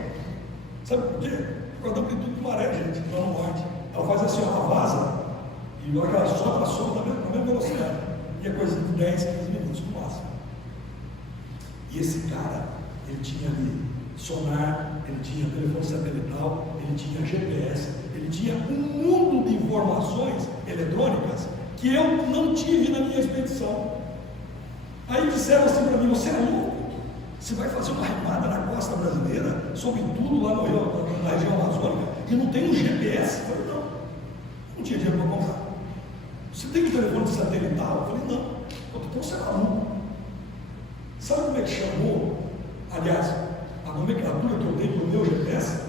Sabe por quê? Por causa da amplitude de maré, gente, lá no norte. Ela faz assim, ela vaza, e na hora que ela sopra, sopra na mesma velocidade. E é coisa de 10, 15 minutos no máximo. E esse cara, ele tinha ali sonar, ele tinha telefone satelital, ele tinha GPS, ele tinha um mundo de informações eletrônicas que eu não tive na minha expedição. Aí disseram assim para mim: você é louco? Você vai fazer uma remada na costa brasileira, sobretudo lá na região amazônica, e não tem um GPS? Eu falei: não tinha dinheiro para comprar. Você tem um telefone satelital? Eu falei: não. Então você é maluco. Sabe como é que chamou? Aliás, a nomenclatura que eu dei para o meu GPS?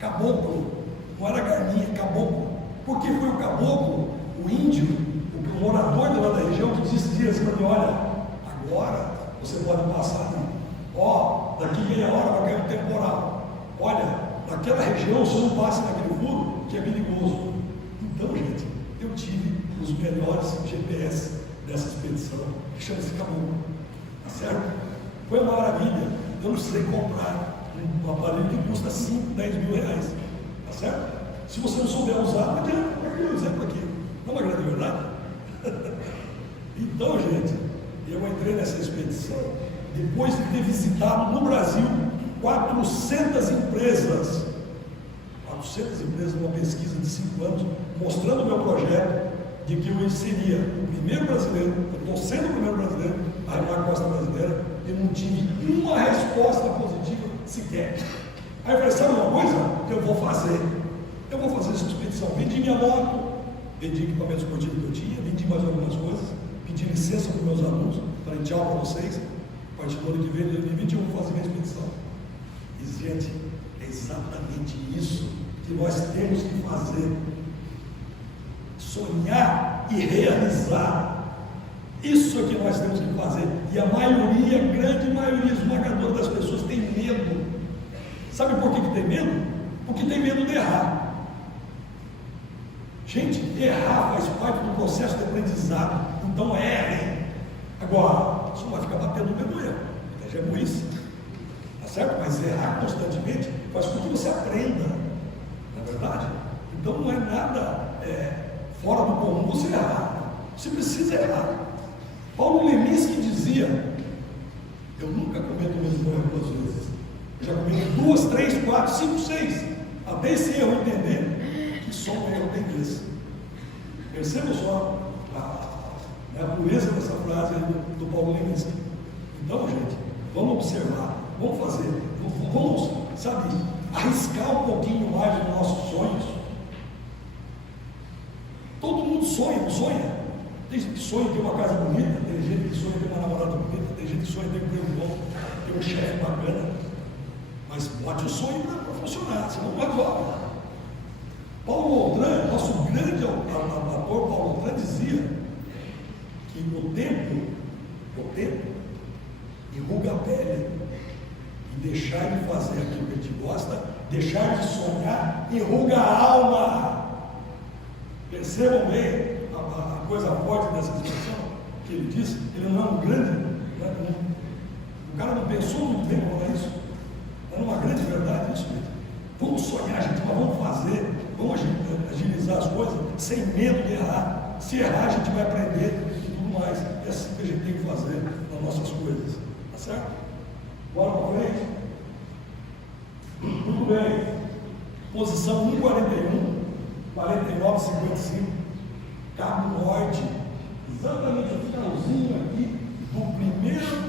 Caboclo. Não era Garminha, caboclo. Por que foi o caboclo, o índio, o morador de lá da região, que dizia assim para mim: olha, agora você pode passar ali. Ó, daqui meia hora vai cair um temporal. Olha, naquela região você não passa naquele furo, que é perigoso. Então, gente, eu tive os melhores GPS dessa expedição, que chama-se Caboclo. Tá certo? Foi uma maravilha. Eu não precisei comprar um aparelho que custa 5, 10 mil reais. Tá certo? Se você não souber usar, não adianta. Aqui o exemplo aqui. Não é uma grande verdade? Então, gente, eu entrei nessa expedição depois de ter visitado no Brasil 400 empresas. 400 empresas numa pesquisa de 5 anos, mostrando o meu projeto de que eu seria o primeiro brasileiro, eu estou sendo o primeiro brasileiro a remar a costa brasileira, e não tive uma resposta positiva sequer. Aí eu falei: sabe uma coisa? Eu vou fazer essa expedição. Vendi minha moto, vendi equipamento esportivo que eu tinha, vendi mais algumas coisas, pedi licença para os meus alunos, falei tchau para vocês, a partir do ano que vem, 2020, eu vou fazer minha expedição. E, gente, é exatamente isso que nós temos que fazer: sonhar e realizar. Isso é que nós temos que fazer. E a maioria, a grande maioria esmagadora das pessoas tem medo. Sabe por que tem medo? Porque tem medo de errar. Gente, errar faz parte do processo de aprendizado. Então errem. Agora, você não vai ficar batendo no mesmo erro. É gemuíce. Tá certo? Mas errar constantemente faz com que você aprenda. Não é verdade? Então não é nada fora do comum você errar. Você precisa errar. Paulo Leminski dizia: eu nunca cometo o mesmo erro 2 vezes. Eu já cometo 2, 3, 4, 5, 6. Até esse erro entender que só um erro tem vez. Perceba só a pureza dessa frase aí do Paulo Leminski. Então, gente, vamos observar, vamos fazer, vamos, sabe, arriscar um pouquinho mais os nossos sonhos. Todo mundo sonha, não sonha? Tem gente que sonha em ter uma casa bonita, tem gente que sonha em ter uma namorada bonita, tem gente que sonha em ter um emprego bom, ter um chefe bacana. Mas bote o sonho para funcionar, senão não resolve. Paulo Outram, nosso grande ator Paulo Outram, dizia que o tempo enruga a pele, e deixar de fazer aquilo que a gente gosta, deixar de sonhar, enruga a alma. Percebam bem a coisa forte dessa expressão que ele disse. Ele não é um grande, o cara não pensou muito bem para falar isso. Era uma grande verdade isso mesmo. Vamos sonhar, gente, mas vamos fazer, vamos agilizar as coisas sem medo de errar. Se errar, a gente vai aprender e tudo mais. É assim que a gente tem que fazer nas nossas coisas. Tá certo? Bora para frente? Muito bem. Posição 141, 49,55. Cabo Norte. Exatamente o finalzinho aqui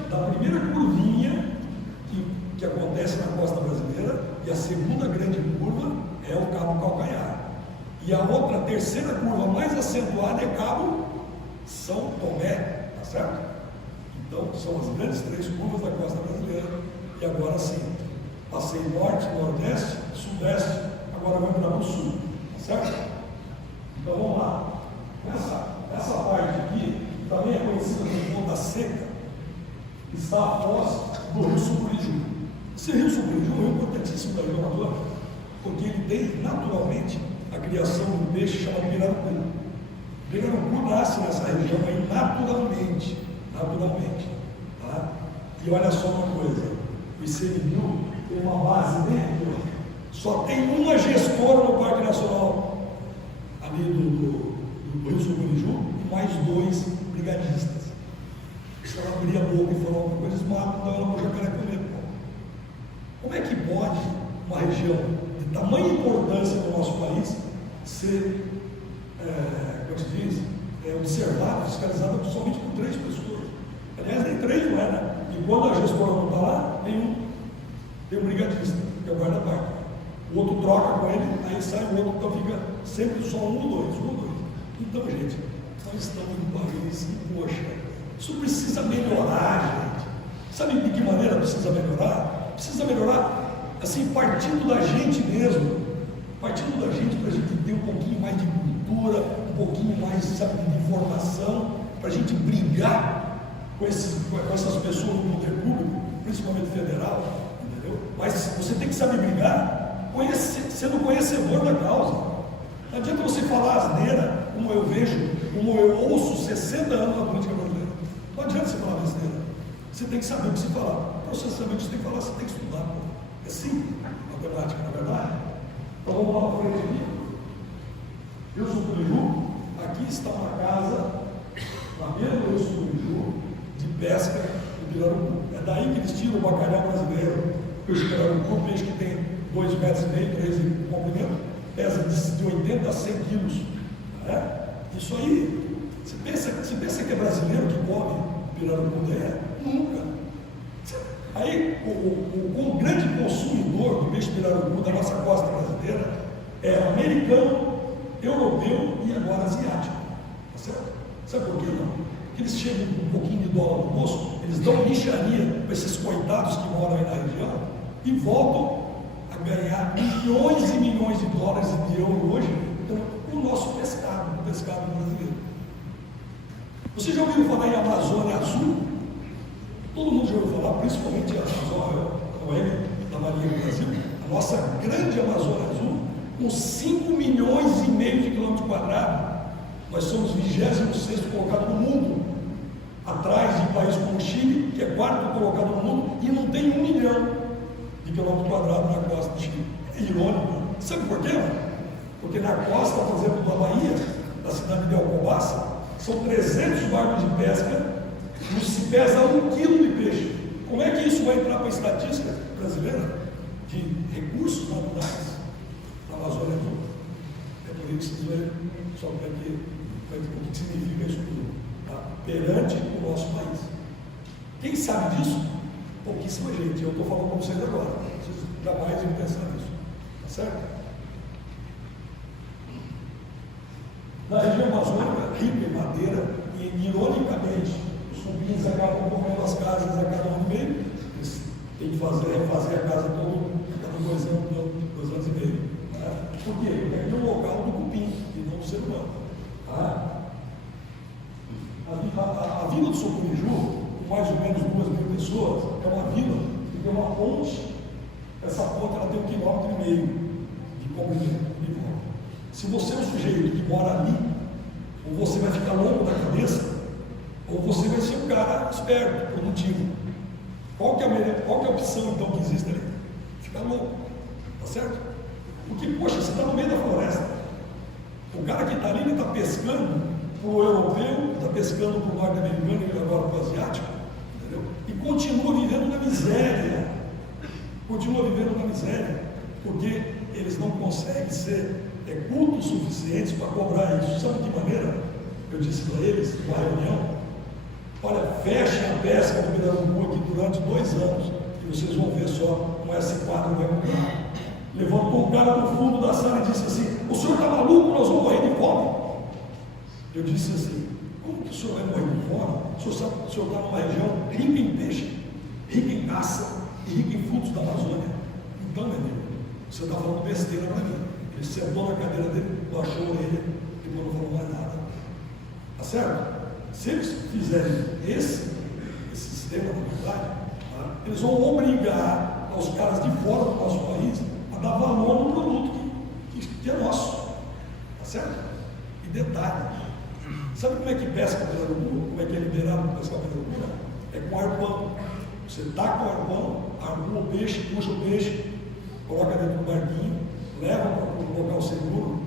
da primeira curvinha que acontece na costa brasileira, e a segunda grande curva é o Cabo Calcanhar. E a outra, terceira curva mais acentuada é Cabo São Tomé, tá certo? Então, são as grandes três curvas da costa brasileira. E agora sim, passei norte, nordeste, sudeste, agora vamos para o sul, tá certo? Então vamos lá. Essa parte aqui, que também é conhecida como Ponta Seca, está a foz do Rio Sucuriju. Esse Rio Sucuriju é um rio importantíssimo da região Amazônica, porque ele tem naturalmente a criação de um peixe chamado pirarucu. O pirarucu nasce nessa região aí naturalmente. Tá? E olha só uma coisa, o ICMBio tem uma base dentro, só tem uma gestora no Parque Nacional ali do Rio Sucuriju e mais 2 brigadistas. Se ela abrir a boca e falar alguma coisa, eles matam ela para jacaré comer. Como é que pode uma região de tamanha importância no nosso país ser, como se diz, observada, fiscalizada somente por 3 pessoas? Aliás, nem 3 não é, né? E quando a gestora não está lá, tem um brigadista, que é o guarda-parque. O outro troca com ele, aí sai o outro, então fica sempre só um ou dois. Então, gente, nós estamos num país que, poxa, isso precisa melhorar, gente. Sabe de que maneira precisa melhorar? Precisa melhorar, assim, partindo da gente mesmo. Partindo da gente para a gente ter um pouquinho mais de cultura, um pouquinho mais, sabe, de informação, para a gente brigar com essas pessoas do poder público, principalmente federal, entendeu? Mas você tem que saber brigar sendo conhecedor da causa. Não adianta você falar asneira, como eu vejo, como eu ouço 60 anos na política brasileira. Não adianta você falar asneira. Você tem que saber o que se falar. Para você saber o que você tem que falar, você tem que estudar. Pô. É simples, matemática, na verdade. Então vamos lá para frente aqui. Rio Sucuriju, aqui está uma casa, na beira do Rio Sucuriju, de pesca do pirarucu. É daí que eles tiram o bacalhau brasileiro. O peixe pirarucu, o peixe que tem 2,5 metros, 3 de comprimento, pesa de 80 a 100 quilos. Isso aí, você pensa que é brasileiro que come pirarucu? Nunca. Aí, o grande consumidor do peixe pirarucu da nossa costa brasileira é americano, europeu e agora asiático. Tá certo? Sabe por quê não? Porque eles chegam com um pouquinho de dólar no bolso, eles dão micharia para esses coitados que moram aí na região e voltam a ganhar milhões e milhões de dólares e de euros hoje com o nosso pescado, o pescado brasileiro. Você já ouviu falar em Amazônia Azul? Todo mundo já ouviu falar, principalmente a Amazônia da Marinha do Brasil, a nossa grande Amazônia Azul, com 5,5 milhões de quilômetros quadrados. Nós somos 26º colocado no mundo, atrás de um país como o Chile, que é 4º colocado no mundo, e não tem 1 milhão de quilômetros quadrados na costa do Chile. É irônico. Sabe por quê? Porque na costa, por exemplo, da Bahia, da cidade de Alcobaça, são 300 barcos de pesca, não se pesa 1 quilo de peixe. Como é que isso vai entrar para a estatística brasileira de recursos naturais na Amazônia toda? É por isso que vocês só para o que significa isso tudo, tá? Perante o nosso país. Quem sabe disso? Pouquíssima gente. Eu estou falando com vocês agora. Vocês jamais iam pensar nisso. Tá certo? Na região amazônica, rica em madeira, e ironicamente, os cupins acabam comendo as casas a cada ano e meio. Eles têm que refazer a casa cada 2 anos e meio. Tá? Por quê? Porque aqui é o local do cupim e não do ser humano. Tá? mais ou menos 2.000 pessoas, é uma vila que tem uma ponte. Essa ponte ela tem 1,5 km de comprimento, de volta. Se você é um sujeito que mora ali, ou você vai ficar louco da cabeça, ou você vai ser um cara esperto, produtivo. Qual que é a opção então que existe ali? Ficar louco, tá certo? Porque, poxa, você está no meio da floresta. O cara que está ali, ele está pescando para o europeu, está pescando para o norte-americano e agora para o asiático, entendeu? E continua vivendo na miséria. Continua vivendo na miséria, porque eles não conseguem ser cultos suficientes para cobrar isso. Sabe de que maneira? Eu disse para eles, numa reunião, olha, fechem a pesca do Pirarucu aqui durante 2 anos, e vocês vão ver só como esse quadro vai mudar. Levantou um cara no fundo da sala e disse assim: o senhor está maluco, nós vamos morrer de fome. Eu disse assim: como que o senhor vai morrer de fome? O senhor está numa região rica em peixe, rica em caça e rica em frutos da Amazônia. Então, meu amigo, você está falando besteira para mim. Ele sentou na cadeira dele, baixou a orelha e não falou mais nada. Tá certo? Se eles fizerem esse sistema, na verdade, tá? Eles vão obrigar os caras de fora do nosso país a dar valor no produto que é nosso. Tá certo? E detalhe, sabe como é que pesca pirarucu? Como é que é liberado para pescar pirarucu? É com arpão. Você taca o arpão, arpua o peixe, puxa o peixe, coloca dentro do barquinho, leva para um local seguro,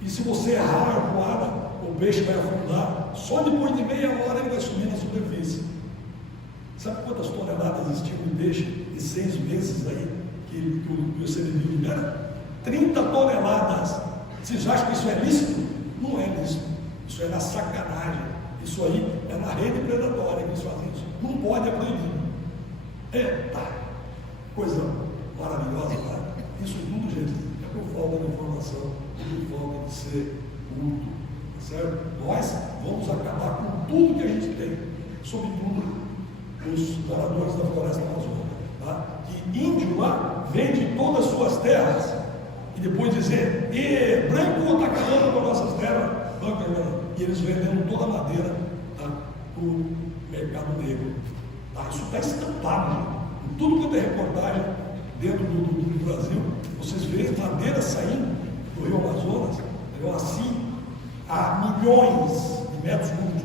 e se você errar a arpoada, o peixe vai afundar, só depois de meia hora ele vai subir na superfície. Sabe quantas toneladas existiam de peixe em 6 meses aí que o ICMBio libera? 30 toneladas. Vocês acham que isso é lícito? Não é lícito. Isso é na sacanagem. Isso aí é na rede predatória que eles fazem isso. Não pode, é proibido. Coisa maravilhosa, tá? Isso tudo, gente, é por falta de informação, por falta de ser culto, tá certo? Nós vamos acabar com tudo que a gente tem, sobretudo os moradores da floresta amazônica, tá? Que índio lá vende todas as suas terras e depois dizer: branco está acabando com as nossas terras, e eles vendendo toda a madeira, tá, para o mercado negro. Tá? Isso está estampado, gente. Em tudo quanto é reportagem dentro do Brasil, vocês veem madeira saindo do Rio Amazonas, assim, a milhões de metros cúbicos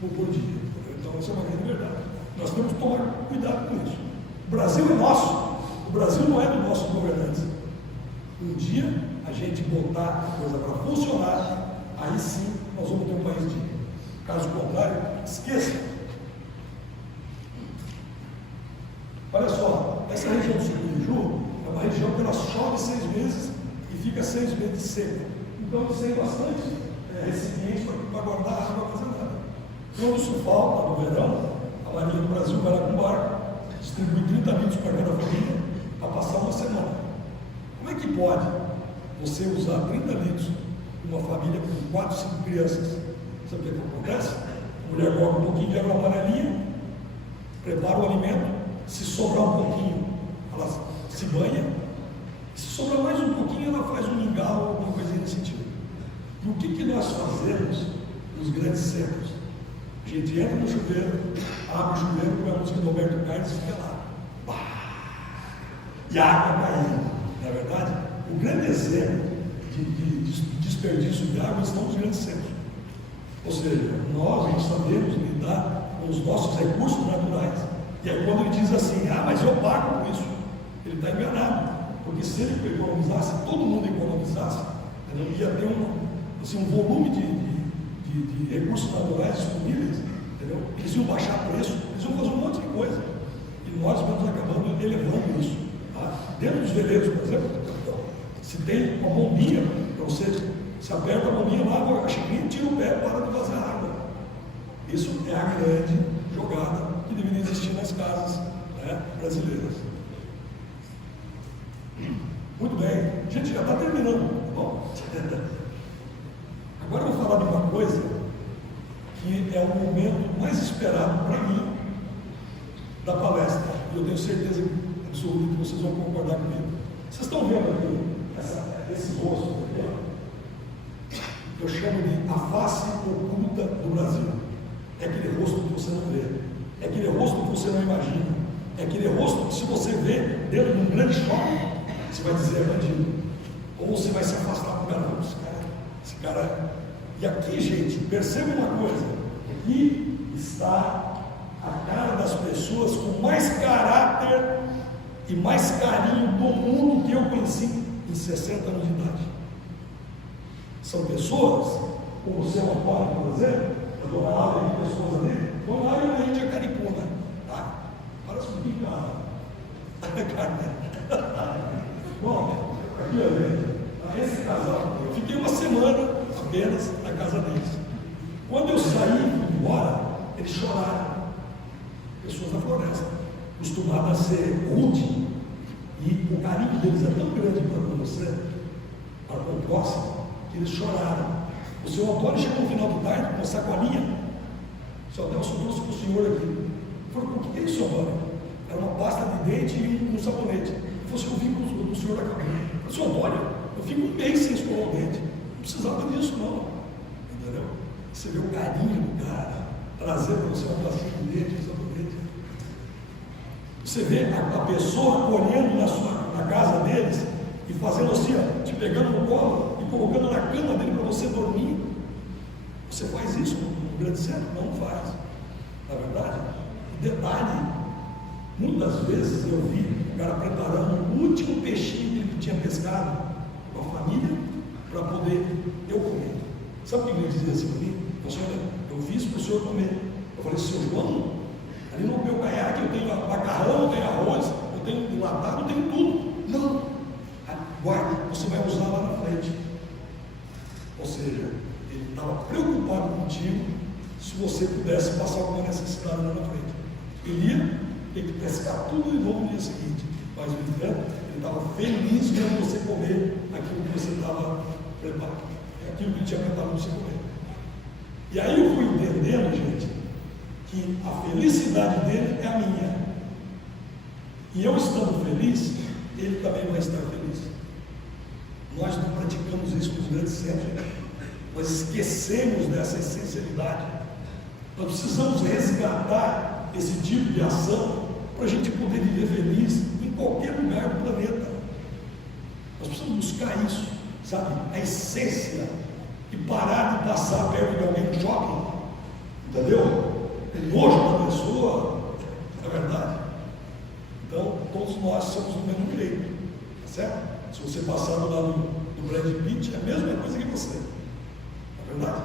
por dia. Então, isso é uma grande verdade. Nós temos que tomar cuidado com isso. O Brasil é nosso, o Brasil não é do nosso governante. Um dia a gente botar a coisa para funcionar, aí sim nós vamos ter um país digno. Caso contrário, esqueça. Olha só, essa região do Sucuriju é uma região que ela chove 6 meses e fica 6 meses seca. Então eles têm bastante recipientes para guardar água armazenada. Quando isso falta no verão, a Marinha do Brasil vai lá com barco, distribui 30 litros para cada família para passar uma semana. Como é que pode você usar 30 litros de uma família com 4, 5 crianças? Sabe o que acontece? A mulher coloca um pouquinho de água amarelinha, prepara o alimento. Se sobrar um pouquinho, ela se banha. Se sobrar mais um pouquinho, ela faz um mingau, alguma coisinha nesse sentido. E o que nós fazemos nos grandes centros? A gente entra no chuveiro, abre o chuveiro com a música do Roberto Carlos e fica lá. Bah! E a água caindo. Na verdade, o grande exemplo de desperdício de água estão nos grandes centros. Ou seja, nós não sabemos lidar com os nossos recursos naturais. E aí quando ele diz assim: mas eu pago por isso, ele está enganado, porque se ele economizasse, todo mundo economizasse, ele ia ter um volume de recursos naturais disponíveis, entendeu? Eles iam baixar preço, eles iam fazer um monte de coisa, e nós vamos acabando elevando isso. Tá? Dentro dos veleiros, por exemplo, se tem uma bombinha, para você, se aperta a bombinha na água, a chiquinha tira o pé, para de fazer água. Isso é a grande jogada que deveria existir nas casas, né, brasileiras. Muito bem, a gente já está terminando, tá bom? Agora eu vou falar de uma coisa que é o momento mais esperado para mim da palestra, e eu tenho certeza absoluta que vocês vão concordar comigo. Vocês estão vendo aqui esse rosto aqui? Eu chamo de a face oculta do Brasil. É aquele rosto que você não vê. É aquele rosto que você não imagina. É aquele rosto que, se você vê dentro de um grande shopping, você vai dizer: é bandido. Ou você vai se afastar do cara. Esse cara. E aqui, gente, perceba uma coisa: aqui está a cara das pessoas com mais caráter e mais carinho do mundo que eu conheci em 60 anos de idade. São pessoas, como o seu Antônio, por exemplo, a dona Áurea e a esposa dele. Dona Áurea é uma índia caripuna, tá? Parece um picado. Bom, aqui eu vejo. Esse casal, eu fiquei uma semana apenas na casa deles. Quando eu saí e fui embora, eles choraram. Pessoas da floresta, acostumadas a ser rude, e o carinho deles é tão grande para você, para o próximo, que eles choraram. O seu Antônio chegou no final de tarde com uma sacolinha. O seu Antônio trouxe para o senhor aqui. Ele falou: o que é isso, Antônio? Era uma pasta de dente e um sabonete. Ele falou: eu vim com o senhor da cabine. Eu falei: seu Antônio, eu fico um mês sem escovar o dente. Não precisava disso, não. Entendeu? Você vê o carinho do cara, trazer para você uma pastinha de dente, um sabonete. Você vê a pessoa acolhendo na casa deles e fazendo assim, ó, te pegando no colo e colocando na cama dele para você dormir. Você faz isso no grande centro? Não faz. Na verdade, detalhe, muitas vezes eu vi o cara preparando o último peixinho que ele tinha pescado com a família para poder eu comer. Sabe o que ele dizia assim para mim? Eu fiz para o senhor comer. Eu falei: seu João, ali no meu caiaque eu tenho macarrão, eu tenho arroz, eu tenho enlatado, eu tenho tudo. Não, guarda, você vai usar lá na frente. Ou seja, ele estava preocupado contigo se você pudesse passar alguma necessidade lá na frente. Ele ia ter que pescar tudo de novo no dia seguinte. Mas, no entanto, ele estava feliz vendo você comer aquilo que você estava preparando, aquilo que ele tinha preparado para você comer. E aí eu fui entendendo, gente, que a felicidade dele é a minha. E eu estando feliz, ele também vai estar feliz. Nós não praticamos isso nos grandes centros. Nós esquecemos dessa essencialidade. Nós precisamos resgatar esse tipo de ação para a gente poder viver feliz em qualquer lugar do planeta. Nós precisamos buscar isso, sabe? A essência. E parar de passar perto de alguém no shopping. Entendeu? Tem nojo da pessoa. É verdade? Então, todos nós somos do mesmo jeito. Tá certo? Se você passar do lado do Brad Pitt, é a mesma coisa que você. É verdade?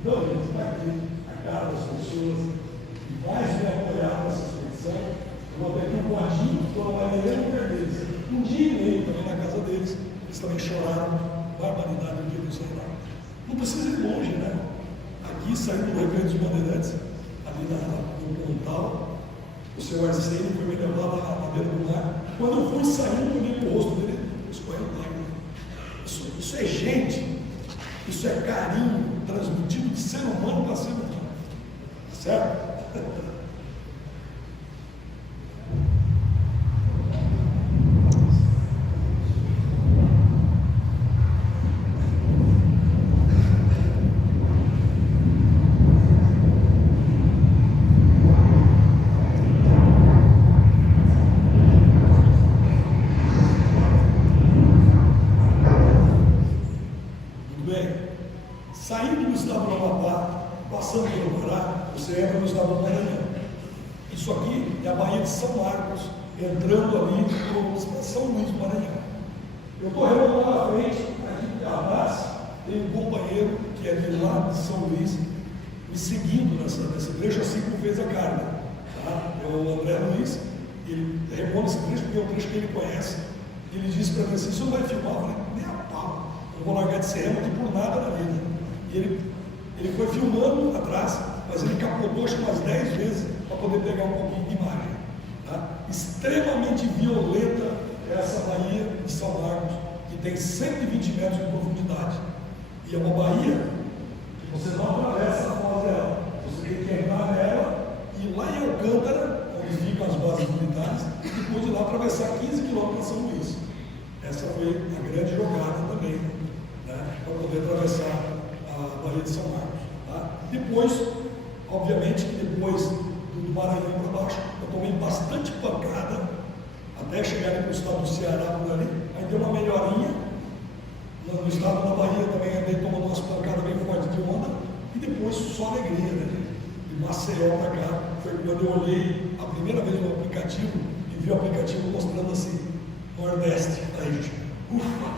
Então, a gente está aqui, a cara das pessoas que mais me apoiar nessa expedição. Eu vou ter aqui um potinho, que eu não vai ler no lugar deles. Um dia e meio também na casa deles, eles também choraram. Barbaridade no dia que eu saí lá. Não precisa ir longe, né? Aqui, saindo do Recreio dos Bandeirantes, ali no Pontal, o seu Arsenio foi me levar lá na beira do mar. Quando eu fui saindo, eu olhei para o rosto dele, escorrendo lágrimas. Isso é gente, isso é carinho transmitido de ser humano para ser humano. Certo? Saindo do estado do Amapá, passando pelo Pará, você entra no estado do Maranhão. Isso aqui é a Baía de São Marcos, entrando ali para São Luís do Maranhão. Eu estou remontando à frente, aqui atrás, tem um companheiro que é de lá de São Luís, me seguindo nesse trecho, assim como fez a carga. Tá? É o André Luiz, ele remonta esse trecho porque é um trecho que ele conhece. Ele disse para mim assim: você não vai filmar? Eu falei: nem a pau, eu vou largar de ser remo aqui por nada na vida. E ele foi filmando atrás, mas ele capotou acho umas 10 vezes para poder pegar um pouquinho de imagem. Tá? Extremamente violenta essa baía de São Marcos, que tem 120 metros de profundidade. E é uma baía que você não atravessa após ela, você tem que entrar nela e ir lá em Alcântara, onde ficam as bases militares, e depois de lá atravessar 15 quilômetros para São Luís. Essa foi a grande jogada também, né, para poder atravessar a Baía de São Marcos. Tá? Depois, Obviamente que depois do Maranhão para baixo, eu tomei bastante pancada, até chegar para o estado do Ceará por ali, aí deu uma melhorinha. No estado da Bahia também andei tomando umas pancadas bem fortes de onda, e depois só alegria, né? De Maceió para cá, foi quando eu olhei a primeira vez no aplicativo e vi o aplicativo mostrando assim, Nordeste, aí gente, ufa!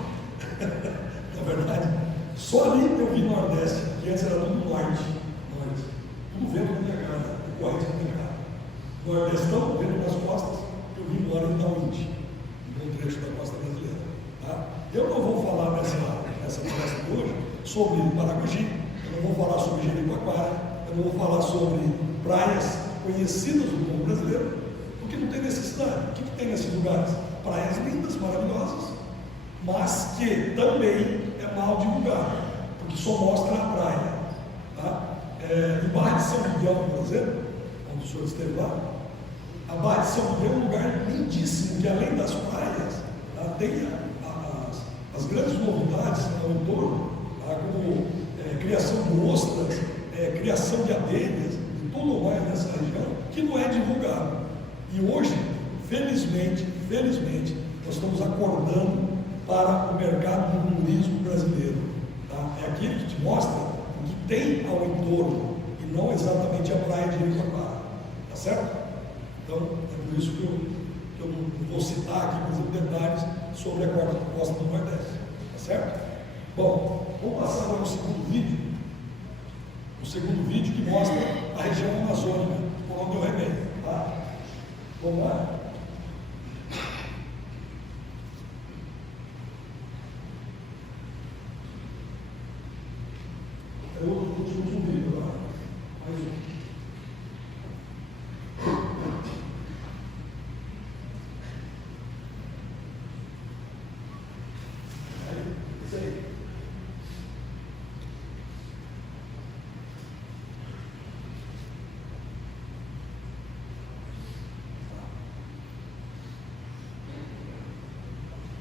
Na verdade, só ali eu vi Nordeste, que antes era tudo Norte, tudo vento na minha cara, corrente na minha cara. Nordestão, vento nas costas, eu vi embora em Tauíde, um trecho da costa brasileira. Tá? Eu não vou falar nessa palestra de hoje sobre Maragogi, eu não vou falar sobre Jericoacoara, eu não vou falar sobre praias conhecidas do povo brasileiro, porque não tem necessidade. O que tem nesses lugares? Praias lindas, maravilhosas, mas que também é mal divulgado, porque só mostra a praia. Tá? Em Barra de São Miguel, por exemplo, onde o senhor esteve lá, a Barra de São Miguel é um lugar lindíssimo, que além das praias, tá, tem as grandes novidades ao entorno, tá, como criação de ostras, criação de abelhas, de todo o mais nessa região, que não é divulgado. E hoje, felizmente, nós estamos acordando para o mercado do turismo brasileiro. Tá? É aquele que te mostra o que tem ao entorno, e não exatamente a praia de Jericoacoara. Tá certo? Então, é por isso que eu não vou citar aqui, por exemplo, detalhes sobre a costa do Nordeste. Tá certo? Bom, vamos passar agora ao segundo vídeo. O segundo vídeo que mostra a região amazônica, por onde eu remei. Tá? Vamos lá? É o último vídeo agora. Mais um. Isso aí.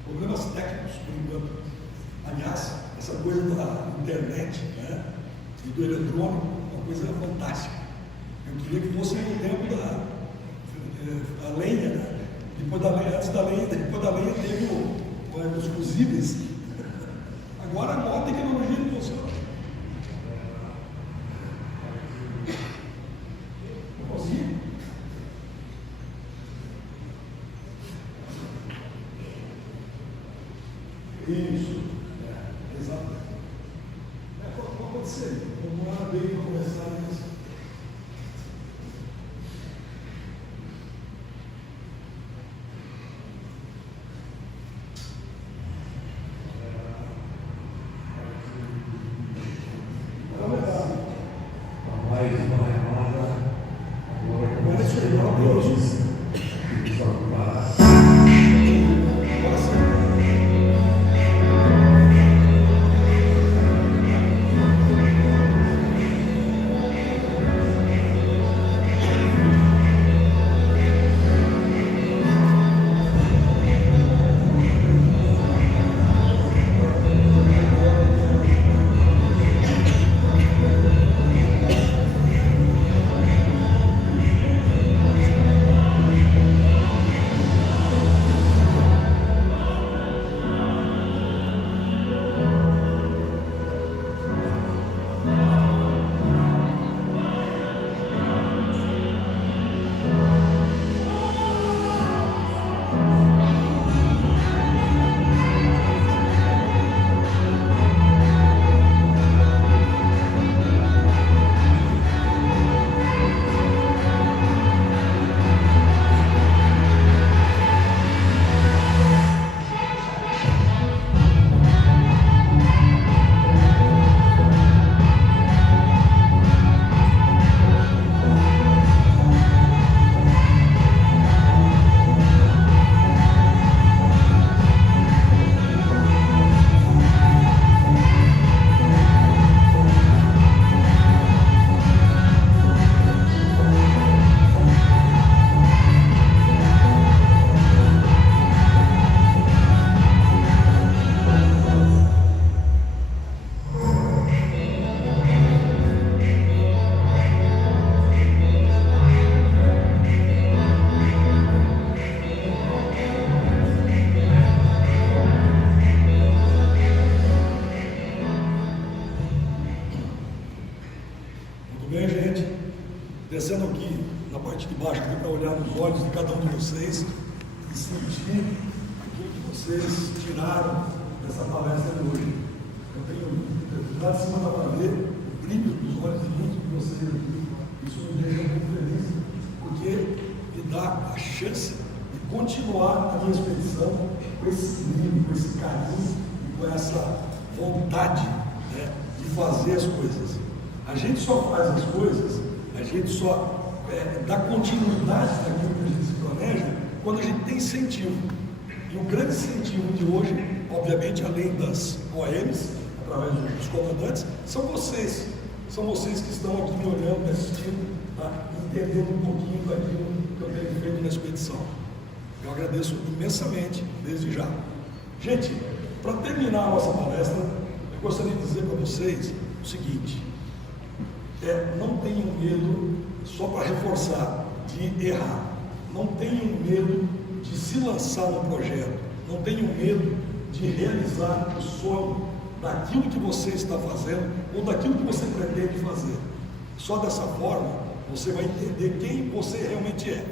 Problemas técnicos, por enquanto. Aliás, essa coisa da internet, né, e do eletrônico, é uma coisa fantástica. Eu queria que fosse no tempo da lenha, né? Depois da lenha, antes da lenha, depois da lenha teve os fusíveis. Agora a nova tecnologia não funciona. Não consigo. Isso. Exatamente. Pode acontecer. Vamos lá, bem para começar isso. descendo aqui na parte de baixo, para olhar nos olhos de cada um de vocês e sentir o que vocês tiraram dessa palestra de hoje. Eu tenho lá de cima para ver o brilho dos olhos de muitos de vocês aqui. Isso me deixa muito feliz, porque me dá a chance de continuar a minha expedição com esse brilho, com esse carinho e com essa vontade, né, de fazer as coisas. A gente só faz as coisas, a gente só dá continuidade daquilo que a gente se planeja quando a gente tem incentivo. E o grande incentivo de hoje, obviamente, além das OMs, através dos comandantes, são vocês. São vocês que estão aqui me olhando, me assistindo, tá? Entendendo um pouquinho daquilo que eu tenho feito na expedição. Eu agradeço imensamente, desde já. Gente, para terminar a nossa palestra, eu gostaria de dizer para vocês o seguinte: não tenham medo, só para reforçar, de errar. Não tenham medo de se lançar no projeto. Não tenham medo de realizar o sonho daquilo que você está fazendo ou daquilo que você pretende fazer. Só dessa forma você vai entender quem você realmente é.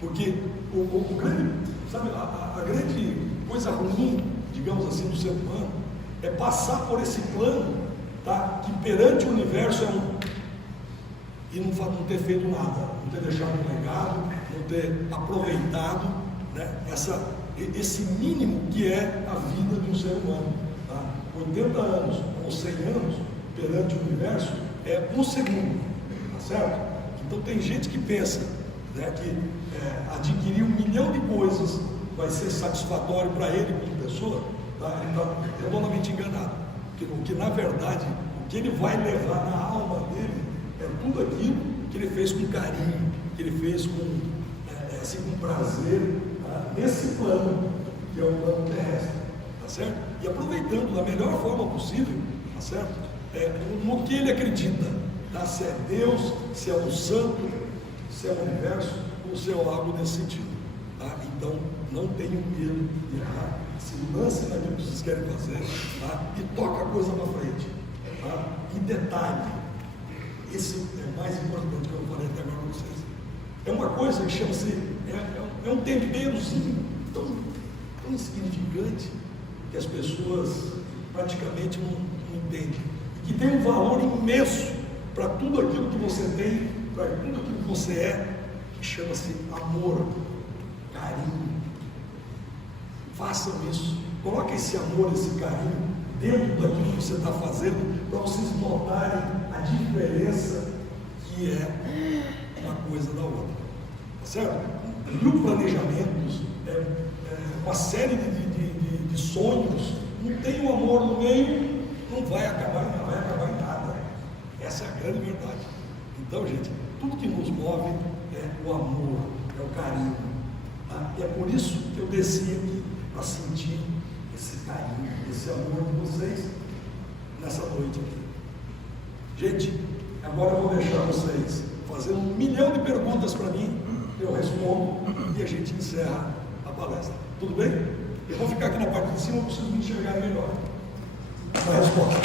Porque o grande, sabe, a grande coisa ruim, digamos assim, do ser humano é passar por esse plano, tá, que perante o universo é e não ter feito nada, não ter deixado um legado, não ter aproveitado, né, esse mínimo que é a vida de um ser humano. Tá? 80 anos ou 100 anos perante o universo é um segundo, tá certo? Então tem gente que pensa, né, que adquirir 1 milhão de coisas vai ser satisfatório para ele como pessoa, tá? Ele está redondamente enganado, porque na verdade o que ele vai levar na alma dele é tudo aquilo que ele fez com carinho, que ele fez com prazer, tá? Nesse plano que é o plano terrestre, tá certo? E aproveitando da melhor forma possível, tá certo? No que ele acredita, tá? Se é Deus, se é um santo, se é o universo, ou se é algo nesse sentido, tá? Então não tenham medo de errar, se lance naquilo que vocês querem fazer, tá? E toca a coisa para frente, tá? E detalhe, esse é mais importante que eu falei até agora para vocês. É uma coisa que chama-se, é um temperozinho tão insignificante que as pessoas praticamente não entendem, e que tem um valor imenso para tudo aquilo que você tem, para tudo aquilo que você é, que chama-se amor, carinho. Façam isso, coloquem esse amor, esse carinho dentro daquilo que você está fazendo, para vocês notarem a diferença que é uma coisa da outra, tá certo? Mil planejamentos, uma série de sonhos, não tem o amor no meio, não vai acabar em nada. Essa é a grande verdade. Então, gente, tudo que nos move é o amor, é o carinho, tá? E é por isso que eu desci aqui, para sentir esse carinho, esse amor de vocês nessa noite aqui. Gente, agora eu vou deixar vocês fazendo 1 milhão de perguntas para mim, eu respondo e a gente encerra a palestra. Tudo bem? Eu vou ficar aqui na parte de cima para vocês me enxergarem melhor. A resposta.